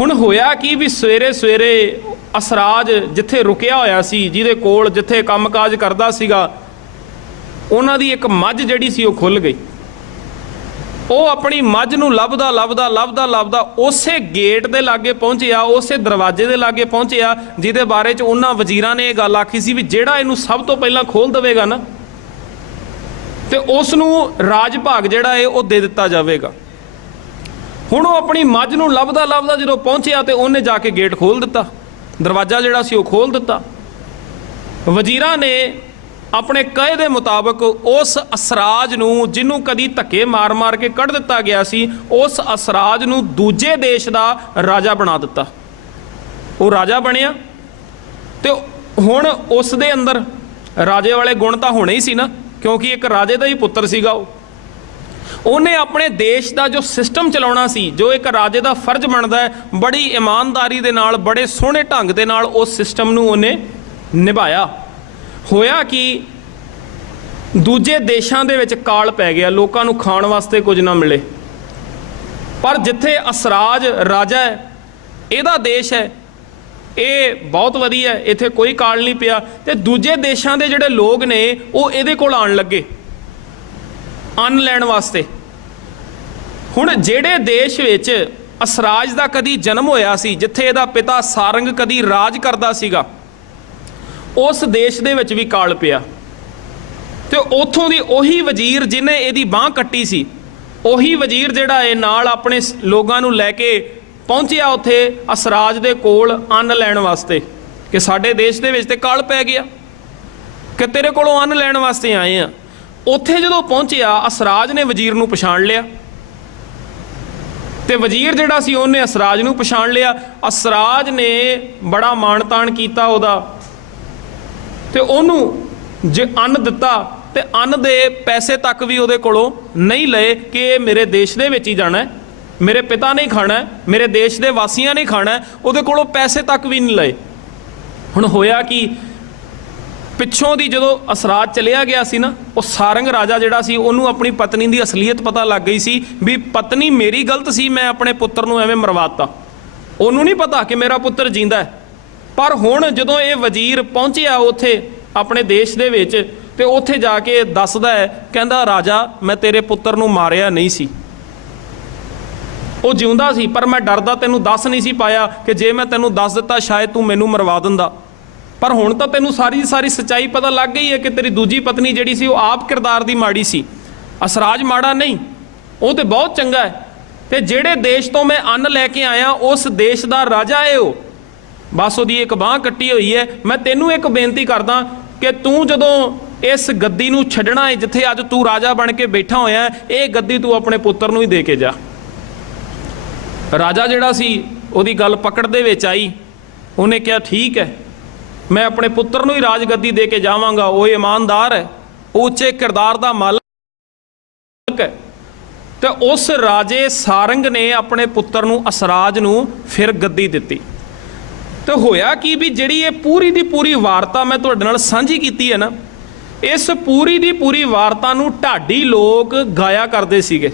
ਹੁਣ ਹੋਇਆ ਕਿ ਵੀ ਸਵੇਰੇ ਸਵੇਰੇ ਅਸਰਾਜ ਜਿੱਥੇ ਰੁਕਿਆ ਹੋਇਆ ਸੀ, ਜਿਹਦੇ ਕੋਲ ਜਿੱਥੇ ਕੰਮਕਾਜ ਕਰਦਾ ਸੀਗਾ, ਉਹਨਾਂ ਦੀ ਇੱਕ ਮੱਝ ਜਿਹੜੀ ਸੀ ਉਹ ਖੁੱਲ੍ਹ ਗਈ। ਉਹ ਆਪਣੀ ਮੱਝ ਨੂੰ ਲੱਭਦਾ ਲੱਭਦਾ ਲੱਭਦਾ ਲੱਭਦਾ ਉਸੇ ਗੇਟ ਦੇ ਲਾਗੇ ਪਹੁੰਚਿਆ, ਉਸੇ ਦਰਵਾਜ਼ੇ ਦੇ ਲਾਗੇ ਪਹੁੰਚਿਆ ਜਿਹਦੇ ਬਾਰੇ 'ਚ ਉਹਨਾਂ ਵਜ਼ੀਰਾਂ ਨੇ ਇਹ ਗੱਲ ਆਖੀ ਸੀ ਵੀ ਜਿਹੜਾ ਇਹਨੂੰ ਸਭ ਤੋਂ ਪਹਿਲਾਂ ਖੋਲ੍ਹ ਦੇਵੇਗਾ ਨਾ ਤੇ ਉਸ ਨੂੰ ਰਾਜ ਭਾਗ ਜਿਹੜਾ ਹੈ ਉਹ ਦੇ ਦਿੱਤਾ ਜਾਵੇਗਾ। ਹੁਣ ਉਹ ਆਪਣੀ ਮੱਝ ਨੂੰ ਲੱਭਦਾ ਲੱਭਦਾ ਜਦੋਂ ਪਹੁੰਚਿਆ ਤੇ ਉਹਨੇ ਜਾ ਕੇ ਗੇਟ ਖੋਲ੍ਹ ਦਿੱਤਾ, ਦਰਵਾਜ਼ਾ ਜਿਹੜਾ ਸੀ ਉਹ ਖੋਲ੍ਹ ਦਿੱਤਾ। ਵਜ਼ੀਰਾਂ ਨੇ ਆਪਣੇ ਕਹੇ ਦੇ ਮੁਤਾਬਕ ਉਸ ਅਸਰਾਜ ਨੂੰ, ਜਿਹਨੂੰ ਕਦੀ ਧੱਕੇ ਮਾਰ ਮਾਰ ਕੇ ਕੱਢ ਦਿੱਤਾ ਗਿਆ ਸੀ, ਉਸ ਅਸਰਾਜ ਨੂੰ ਦੂਜੇ ਦੇਸ਼ ਦਾ ਰਾਜਾ ਬਣਾ ਦਿੱਤਾ। ਉਹ ਰਾਜਾ ਬਣਿਆ ਤੇ ਹੁਣ ਉਸ ਦੇ ਅੰਦਰ ਰਾਜੇ ਵਾਲੇ ਗੁਣ ਤਾਂ ਹੋਣੇ ਹੀ ਸੀ ਨਾ, ਕਿਉਂਕਿ ਇੱਕ ਰਾਜੇ ਦਾ ਹੀ ਪੁੱਤਰ ਸੀਗਾ। ਉਹਨੇ ਆਪਣੇ ਦੇਸ਼ ਦਾ ਜੋ ਸਿਸਟਮ ਚਲਾਉਣਾ ਸੀ, ਜੋ ਇੱਕ ਰਾਜੇ ਦਾ ਫਰਜ਼ ਬਣਦਾ ਹੈ, ਬੜੀ ਇਮਾਨਦਾਰੀ ਦੇ ਨਾਲ, ਬੜੇ ਸੋਹਣੇ ਢੰਗ ਦੇ ਨਾਲ ਉਸ ਸਿਸਟਮ ਨੂੰ ਉਹਨੇ ਨਿਭਾਇਆ। ਹੋਇਆ ਕਿ ਦੂਜੇ ਦੇਸ਼ਾਂ ਦੇ ਵਿੱਚ ਕਾਲ ਪੈ ਗਿਆ, ਲੋਕਾਂ ਨੂੰ ਖਾਣ ਵਾਸਤੇ ਕੁਝ ਨਾ ਮਿਲੇ। ਪਰ ਜਿੱਥੇ ਅਸਰਾਜ ਰਾਜਾ ਹੈ, ਇਹਦਾ ਦੇਸ਼ ਹੈ, ਇਹ ਬਹੁਤ ਵਧੀਆ, ਇੱਥੇ ਕੋਈ ਕਾਲ ਨਹੀਂ ਪਿਆ ਤੇ ਦੂਜੇ ਦੇਸ਼ਾਂ ਦੇ ਜਿਹੜੇ ਲੋਕ ਨੇ ਉਹ ਇਹਦੇ ਕੋਲ ਆਉਣ ਲੱਗੇ ਅੰਨ ਲੈਣ ਵਾਸਤੇ। ਹੁਣ ਜਿਹੜੇ ਦੇਸ਼ ਵਿੱਚ ਅਸਰਾਜ ਦਾ ਕਦੀ ਜਨਮ ਹੋਇਆ ਸੀ, ਜਿੱਥੇ ਇਹਦਾ ਪਿਤਾ ਸਾਰੰਗ ਕਦੀ ਰਾਜ ਕਰਦਾ ਸੀਗਾ, ਉਸ ਦੇਸ਼ ਦੇ ਵਿੱਚ ਵੀ ਕਾਲ ਪਿਆ ਤੇ ਉੱਥੋਂ ਦੀ ਉਹੀ ਵਜ਼ੀਰ ਜਿਹਨੇ ਇਹਦੀ ਬਾਂਹ ਕੱਟੀ ਸੀ, ਉਹੀ ਵਜ਼ੀਰ ਜਿਹੜਾ ਇਹ ਨਾਲ ਆਪਣੇ ਲੋਕਾਂ ਨੂੰ ਲੈ ਕੇ ਪਹੁੰਚਿਆ ਉੱਥੇ ਅਸਰਾਜ ਦੇ ਕੋਲ ਅੰਨ ਲੈਣ ਵਾਸਤੇ ਕਿ ਸਾਡੇ ਦੇਸ਼ ਦੇ ਵਿੱਚ ਤੇ ਕਾਲ ਪੈ ਗਿਆ ਕਿ ਤੇਰੇ ਕੋਲੋਂ ਅੰਨ ਲੈਣ ਵਾਸਤੇ ਆਏ ਆ। ਉੱਥੇ ਜਦੋਂ ਪਹੁੰਚਿਆ ਅਸਰਾਜ ਨੇ ਵਜ਼ੀਰ ਨੂੰ ਪਛਾਣ ਲਿਆ ਤੇ ਵਜ਼ੀਰ ਜਿਹੜਾ ਸੀ ਉਹਨੇ ਅਸਰਾਜ ਨੂੰ ਪਛਾਣ ਲਿਆ। ਅਸਰਾਜ ਨੇ ਬੜਾ ਮਾਣ ਤਾਣ ਕੀਤਾ ਉਹਦਾ ਤੇ ਉਹਨੂੰ ਜੇ ਅੰਨ ਦਿੱਤਾ ਤੇ ਅੰਨ ਦੇ ਪੈਸੇ ਤੱਕ ਵੀ ਉਹਦੇ ਕੋਲੋਂ ਨਹੀਂ ਲਏ ਕਿ ਇਹ ਮੇਰੇ ਦੇਸ਼ ਦੇ ਵਿੱਚ ਹੀ ਜਾਣਾ, ਮੇਰੇ ਪਿਤਾ ਨੇ ਖਾਣਾ, ਮੇਰੇ ਦੇਸ਼ ਦੇ ਵਾਸੀਆਂ ਨੇ ਖਾਣਾ, ਉਹਦੇ ਕੋਲੋਂ ਪੈਸੇ ਤੱਕ ਵੀ ਨਹੀਂ ਲਏ। ਹੁਣ ਹੋਇਆ ਕਿ ਪਿੱਛੋਂ ਦੀ ਜਦੋਂ ਅਸਰਾਜ ਚਲਿਆ ਗਿਆ ਸੀ ਨਾ, ਉਹ ਸਾਰੰਗ ਰਾਜਾ ਜਿਹੜਾ ਸੀ ਉਹਨੂੰ ਆਪਣੀ ਪਤਨੀ ਦੀ ਅਸਲੀਅਤ ਪਤਾ ਲੱਗ ਗਈ ਸੀ ਵੀ ਪਤਨੀ ਮੇਰੀ ਗਲਤ ਸੀ, ਮੈਂ ਆਪਣੇ ਪੁੱਤਰ ਨੂੰ ਐਵੇਂ ਮਰਵਾਤਾ। ਉਹਨੂੰ ਨਹੀਂ ਪਤਾ ਕਿ ਮੇਰਾ ਪੁੱਤਰ ਜਿੰਦਾ ਹੈ। ਪਰ ਹੁਣ ਜਦੋਂ ਇਹ ਵਜ਼ੀਰ ਪਹੁੰਚਿਆ ਉੱਥੇ ਆਪਣੇ ਦੇਸ਼ ਦੇ ਵਿੱਚ ਤੇ ਉੱਥੇ ਜਾ ਕੇ ਦੱਸਦਾ ਹੈ, ਕਹਿੰਦਾ ਰਾਜਾ ਮੈਂ ਤੇਰੇ ਪੁੱਤਰ ਨੂੰ ਮਾਰਿਆ ਨਹੀਂ ਸੀ, ਉਹ ਜਿਉਂਦਾ ਸੀ, ਪਰ ਮੈਂ ਡਰਦਾ ਤੈਨੂੰ ਦੱਸ ਨਹੀਂ ਸੀ ਪਾਇਆ ਕਿ ਜੇ ਮੈਂ ਤੈਨੂੰ ਦੱਸ ਦਿੱਤਾ ਸ਼ਾਇਦ ਤੂੰ ਮੈਨੂੰ ਮਰਵਾ ਦਿੰਦਾ। ਪਰ ਹੁਣ ਤਾਂ ਤੈਨੂੰ ਸਾਰੀ ਸਾਰੀ ਸੱਚਾਈ ਪਤਾ ਲੱਗ ਗਈ ਹੈ ਕਿ ਤੇਰੀ ਦੂਜੀ ਪਤਨੀ ਜਿਹੜੀ ਸੀ ਉਹ ਆਪ ਕਿਰਦਾਰ ਦੀ ਮਾੜੀ ਸੀ, ਅਸਰਾਜ ਮਾੜਾ ਨਹੀਂ, ਉਹ ਤੇ ਬਹੁਤ ਚੰਗਾ ਹੈ ਤੇ ਜਿਹੜੇ ਦੇਸ਼ ਤੋਂ ਮੈਂ ਅੰਨ ਲੈ ਕੇ ਆਇਆ ਉਸ ਦੇਸ਼ ਦਾ ਰਾਜਾ ਹੈ ਉਹ। ਬਸ ਉਹਦੀ ਇੱਕ ਬਾਂਹ ਕੱਟੀ ਹੋਈ ਹੈ। ਮੈਂ ਤੈਨੂੰ ਇੱਕ ਬੇਨਤੀ ਕਰਦਾ ਕਿ ਤੂੰ ਜਦੋਂ इस गद्दी नूं छड्डना है, जिथे अज तू राजा बन के बैठा होया है, ये गद्दी तू अपने पुत्र नूं ही दे के जा। राजा जिहड़ा सी उहदी गल पकड़ दे विच आई, उहने कहा ठीक है, मैं अपने पुत्र नूं ही राजगद्दी दे के जावांगा। वो ईमानदार है, उच्चे किरदार दा मालक है। तो उस राजे सारंग ने अपने पुत्र नूं असराज नूं फिर गद्दी दित्ती। तो होया कि भी जिहड़ी ये पूरी दी पूरी वारता मैं तुहाडे नाल सांझी कीती है ना, इस पूरी दी पूरी वारता नूं ढाडी लोग गाया करदे सीगे।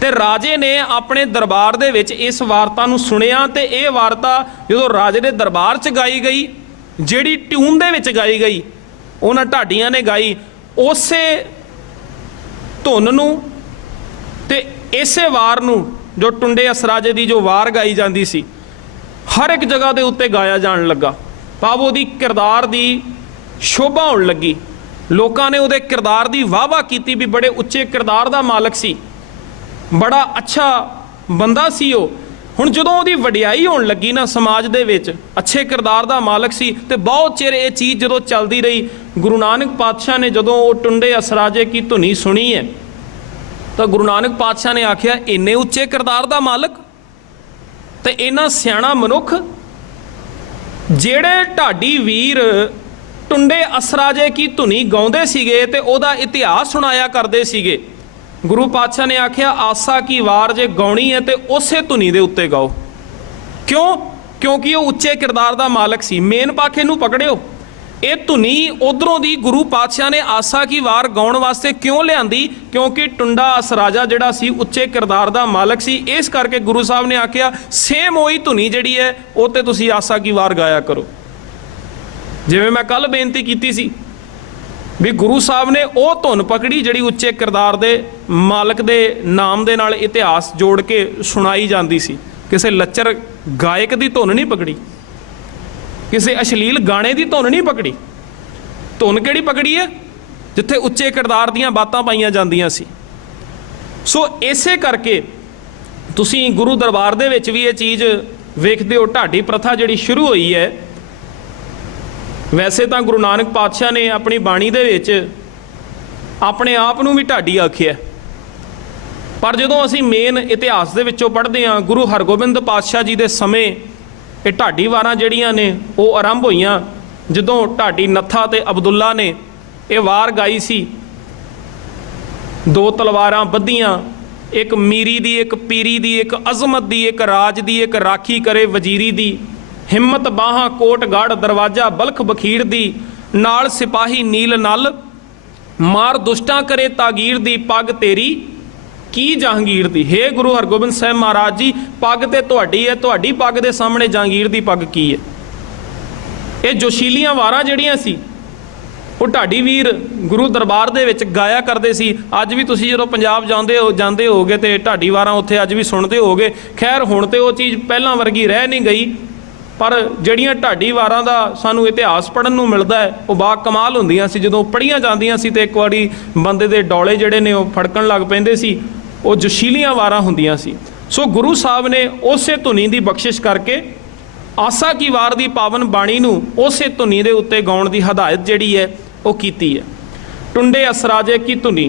ते राजे ने अपने दरबार दे विच इस वारता नूं सुनिया, ते ये वारता जदों राजे दे दरबार च गाई गई, जिहड़ी ट्यून दे विच गाई गई, उन्हां ढाडियां ने गाई, उसे धुन नूं ते इसे वार नूं जो टुंडे असराजे दी जो वार गाई जांदी सी, हर एक जगह के उत्ते गाया जान लगा। भाव उहदी किरदार की शोभा होण लगी। लोगों ने उहदे किरदार की वाह वाह की भी बड़े उच्चे किरदार का मालक सी, बड़ा अच्छा बंदा सी। हुण जदों उहदी वडियाई होण लगी ना समाज दे विच, अच्छे किरदार का मालक सी, ते बहुत चिर ये चीज़ जदों चलती रही। गुरु नानक पातशाह ने जदों वो टुंडे असराजे की धुनी सुनी है, तो गुरु नानक पातशाह ने आख्या इन्ने उच्चे किरदार का मालक ते इन्ना सियाणा मनुख, जेड़े ढाडी वीर टुंडे असराजे की धुनी गाउंदे सीगे ते ओदा इतिहास सुनाया करदे सीगे। गुरु पातशाह ने आख्या आसा की वार जे गाउणी है ते उसे धुनी दे उत्ते गाओ। क्यों? क्योंकि वो उच्चे किरदार का मालक सी। मेन पाखे नूं पकड़ियो, ये धुनी उधरों दी गुरु पातशाह ने आसा की वार गाउण वास्ते क्यों लियांदी? क्योंकि टुंडा असराजा जिहड़ा सी उच्चे किरदार का मालक सी। इस करके गुरु साहब ने आख्या सेम वही धुनी जिहड़ी है वो ते तुसीं आसा की वार गाया करो। जिवें मैं कल बेनती कीती सी भी गुरु साहब ने वो धुन पकड़ी जिहड़ी उच्चे किरदार दे मालक दे नाम दे नाल इतिहास जोड़ के सुनाई जाती सी। किसी लच्चर गायक की धुन नहीं पकड़ी, किसी अश्लील गाने की धुन नहीं पकड़ी। धुन किहड़ी पकड़ी है? जिथे उच्चे किरदार दीयां बातां पाईयां जांदियां सी। सो इसे करके तुसीं गुरु दरबार दे विच भी ये चीज़ वेखदे हो, ढाडी प्रथा जिहड़ी शुरू हुई है। वैसे तो गुरु नानक पातशाह ने अपनी बाणी दे विच अपने आप नूं भी ढाडी आखिया, पर जदों असीं मेन इतिहास दे विचों पढ़दे हां, गुरु हरगोबिंद पातशाह जी दे समय ये ढाडी वारां जिहड़ियां ने वो आरंभ होईयां जदों ढाडी नत्था ते अब्दुल्ला ने ये वार गाई सी। दो तलवारां बद्धियां, एक मीरी दी, एक पीरी दी, एक अजमत दी, एक राज दी, एक राखी करे वजीरी दी, हिम्मत बाहां कोट गढ़ दरवाजा बलख बखीर दी, नाल सिपाही नील नल, मार दुष्टां करे तागीर दी, पग तेरी की जहांगीर दी। हे गुरु हरगोबिंद साहब महाराज जी, पग ते तुहाडी है, तुहाडी पग दे सामने जहांगीर दी पग की है। ये जोशीलियां वारां जिहड़ियां सी वो ढाडी वीर गुरु दरबार दे विच गाया करदे सी। अज भी तुसीं जदों पंजाब जांदे होगे ते ढाडी वारां उत्थे अज भी सुणदे होगे। खैर हुण ते वो चीज़ पहलां वर्गी रह नहीं गई, पर जिहड़ियां ढाडी वारां दा सानूं इतिहास पढ़न नूं मिलदा है वो बा कमाल हुंदियां सी। जदों पढ़ियां जांदियां सी ते एक वारी बंदे दे डौले जिहड़े ने वो फड़कण लग पैंदे सी, वो जोशीलियां वारां हुंदियां सी। सो गुरु साहब ने उसे धुनी दी बख्शिश करके आसा की वार दी पावन बाणी नूं उसे धुनी दे उत्ते गाउण दी हदायत जिहड़ी है वो कीती है। टुंडे असराजे की धुनी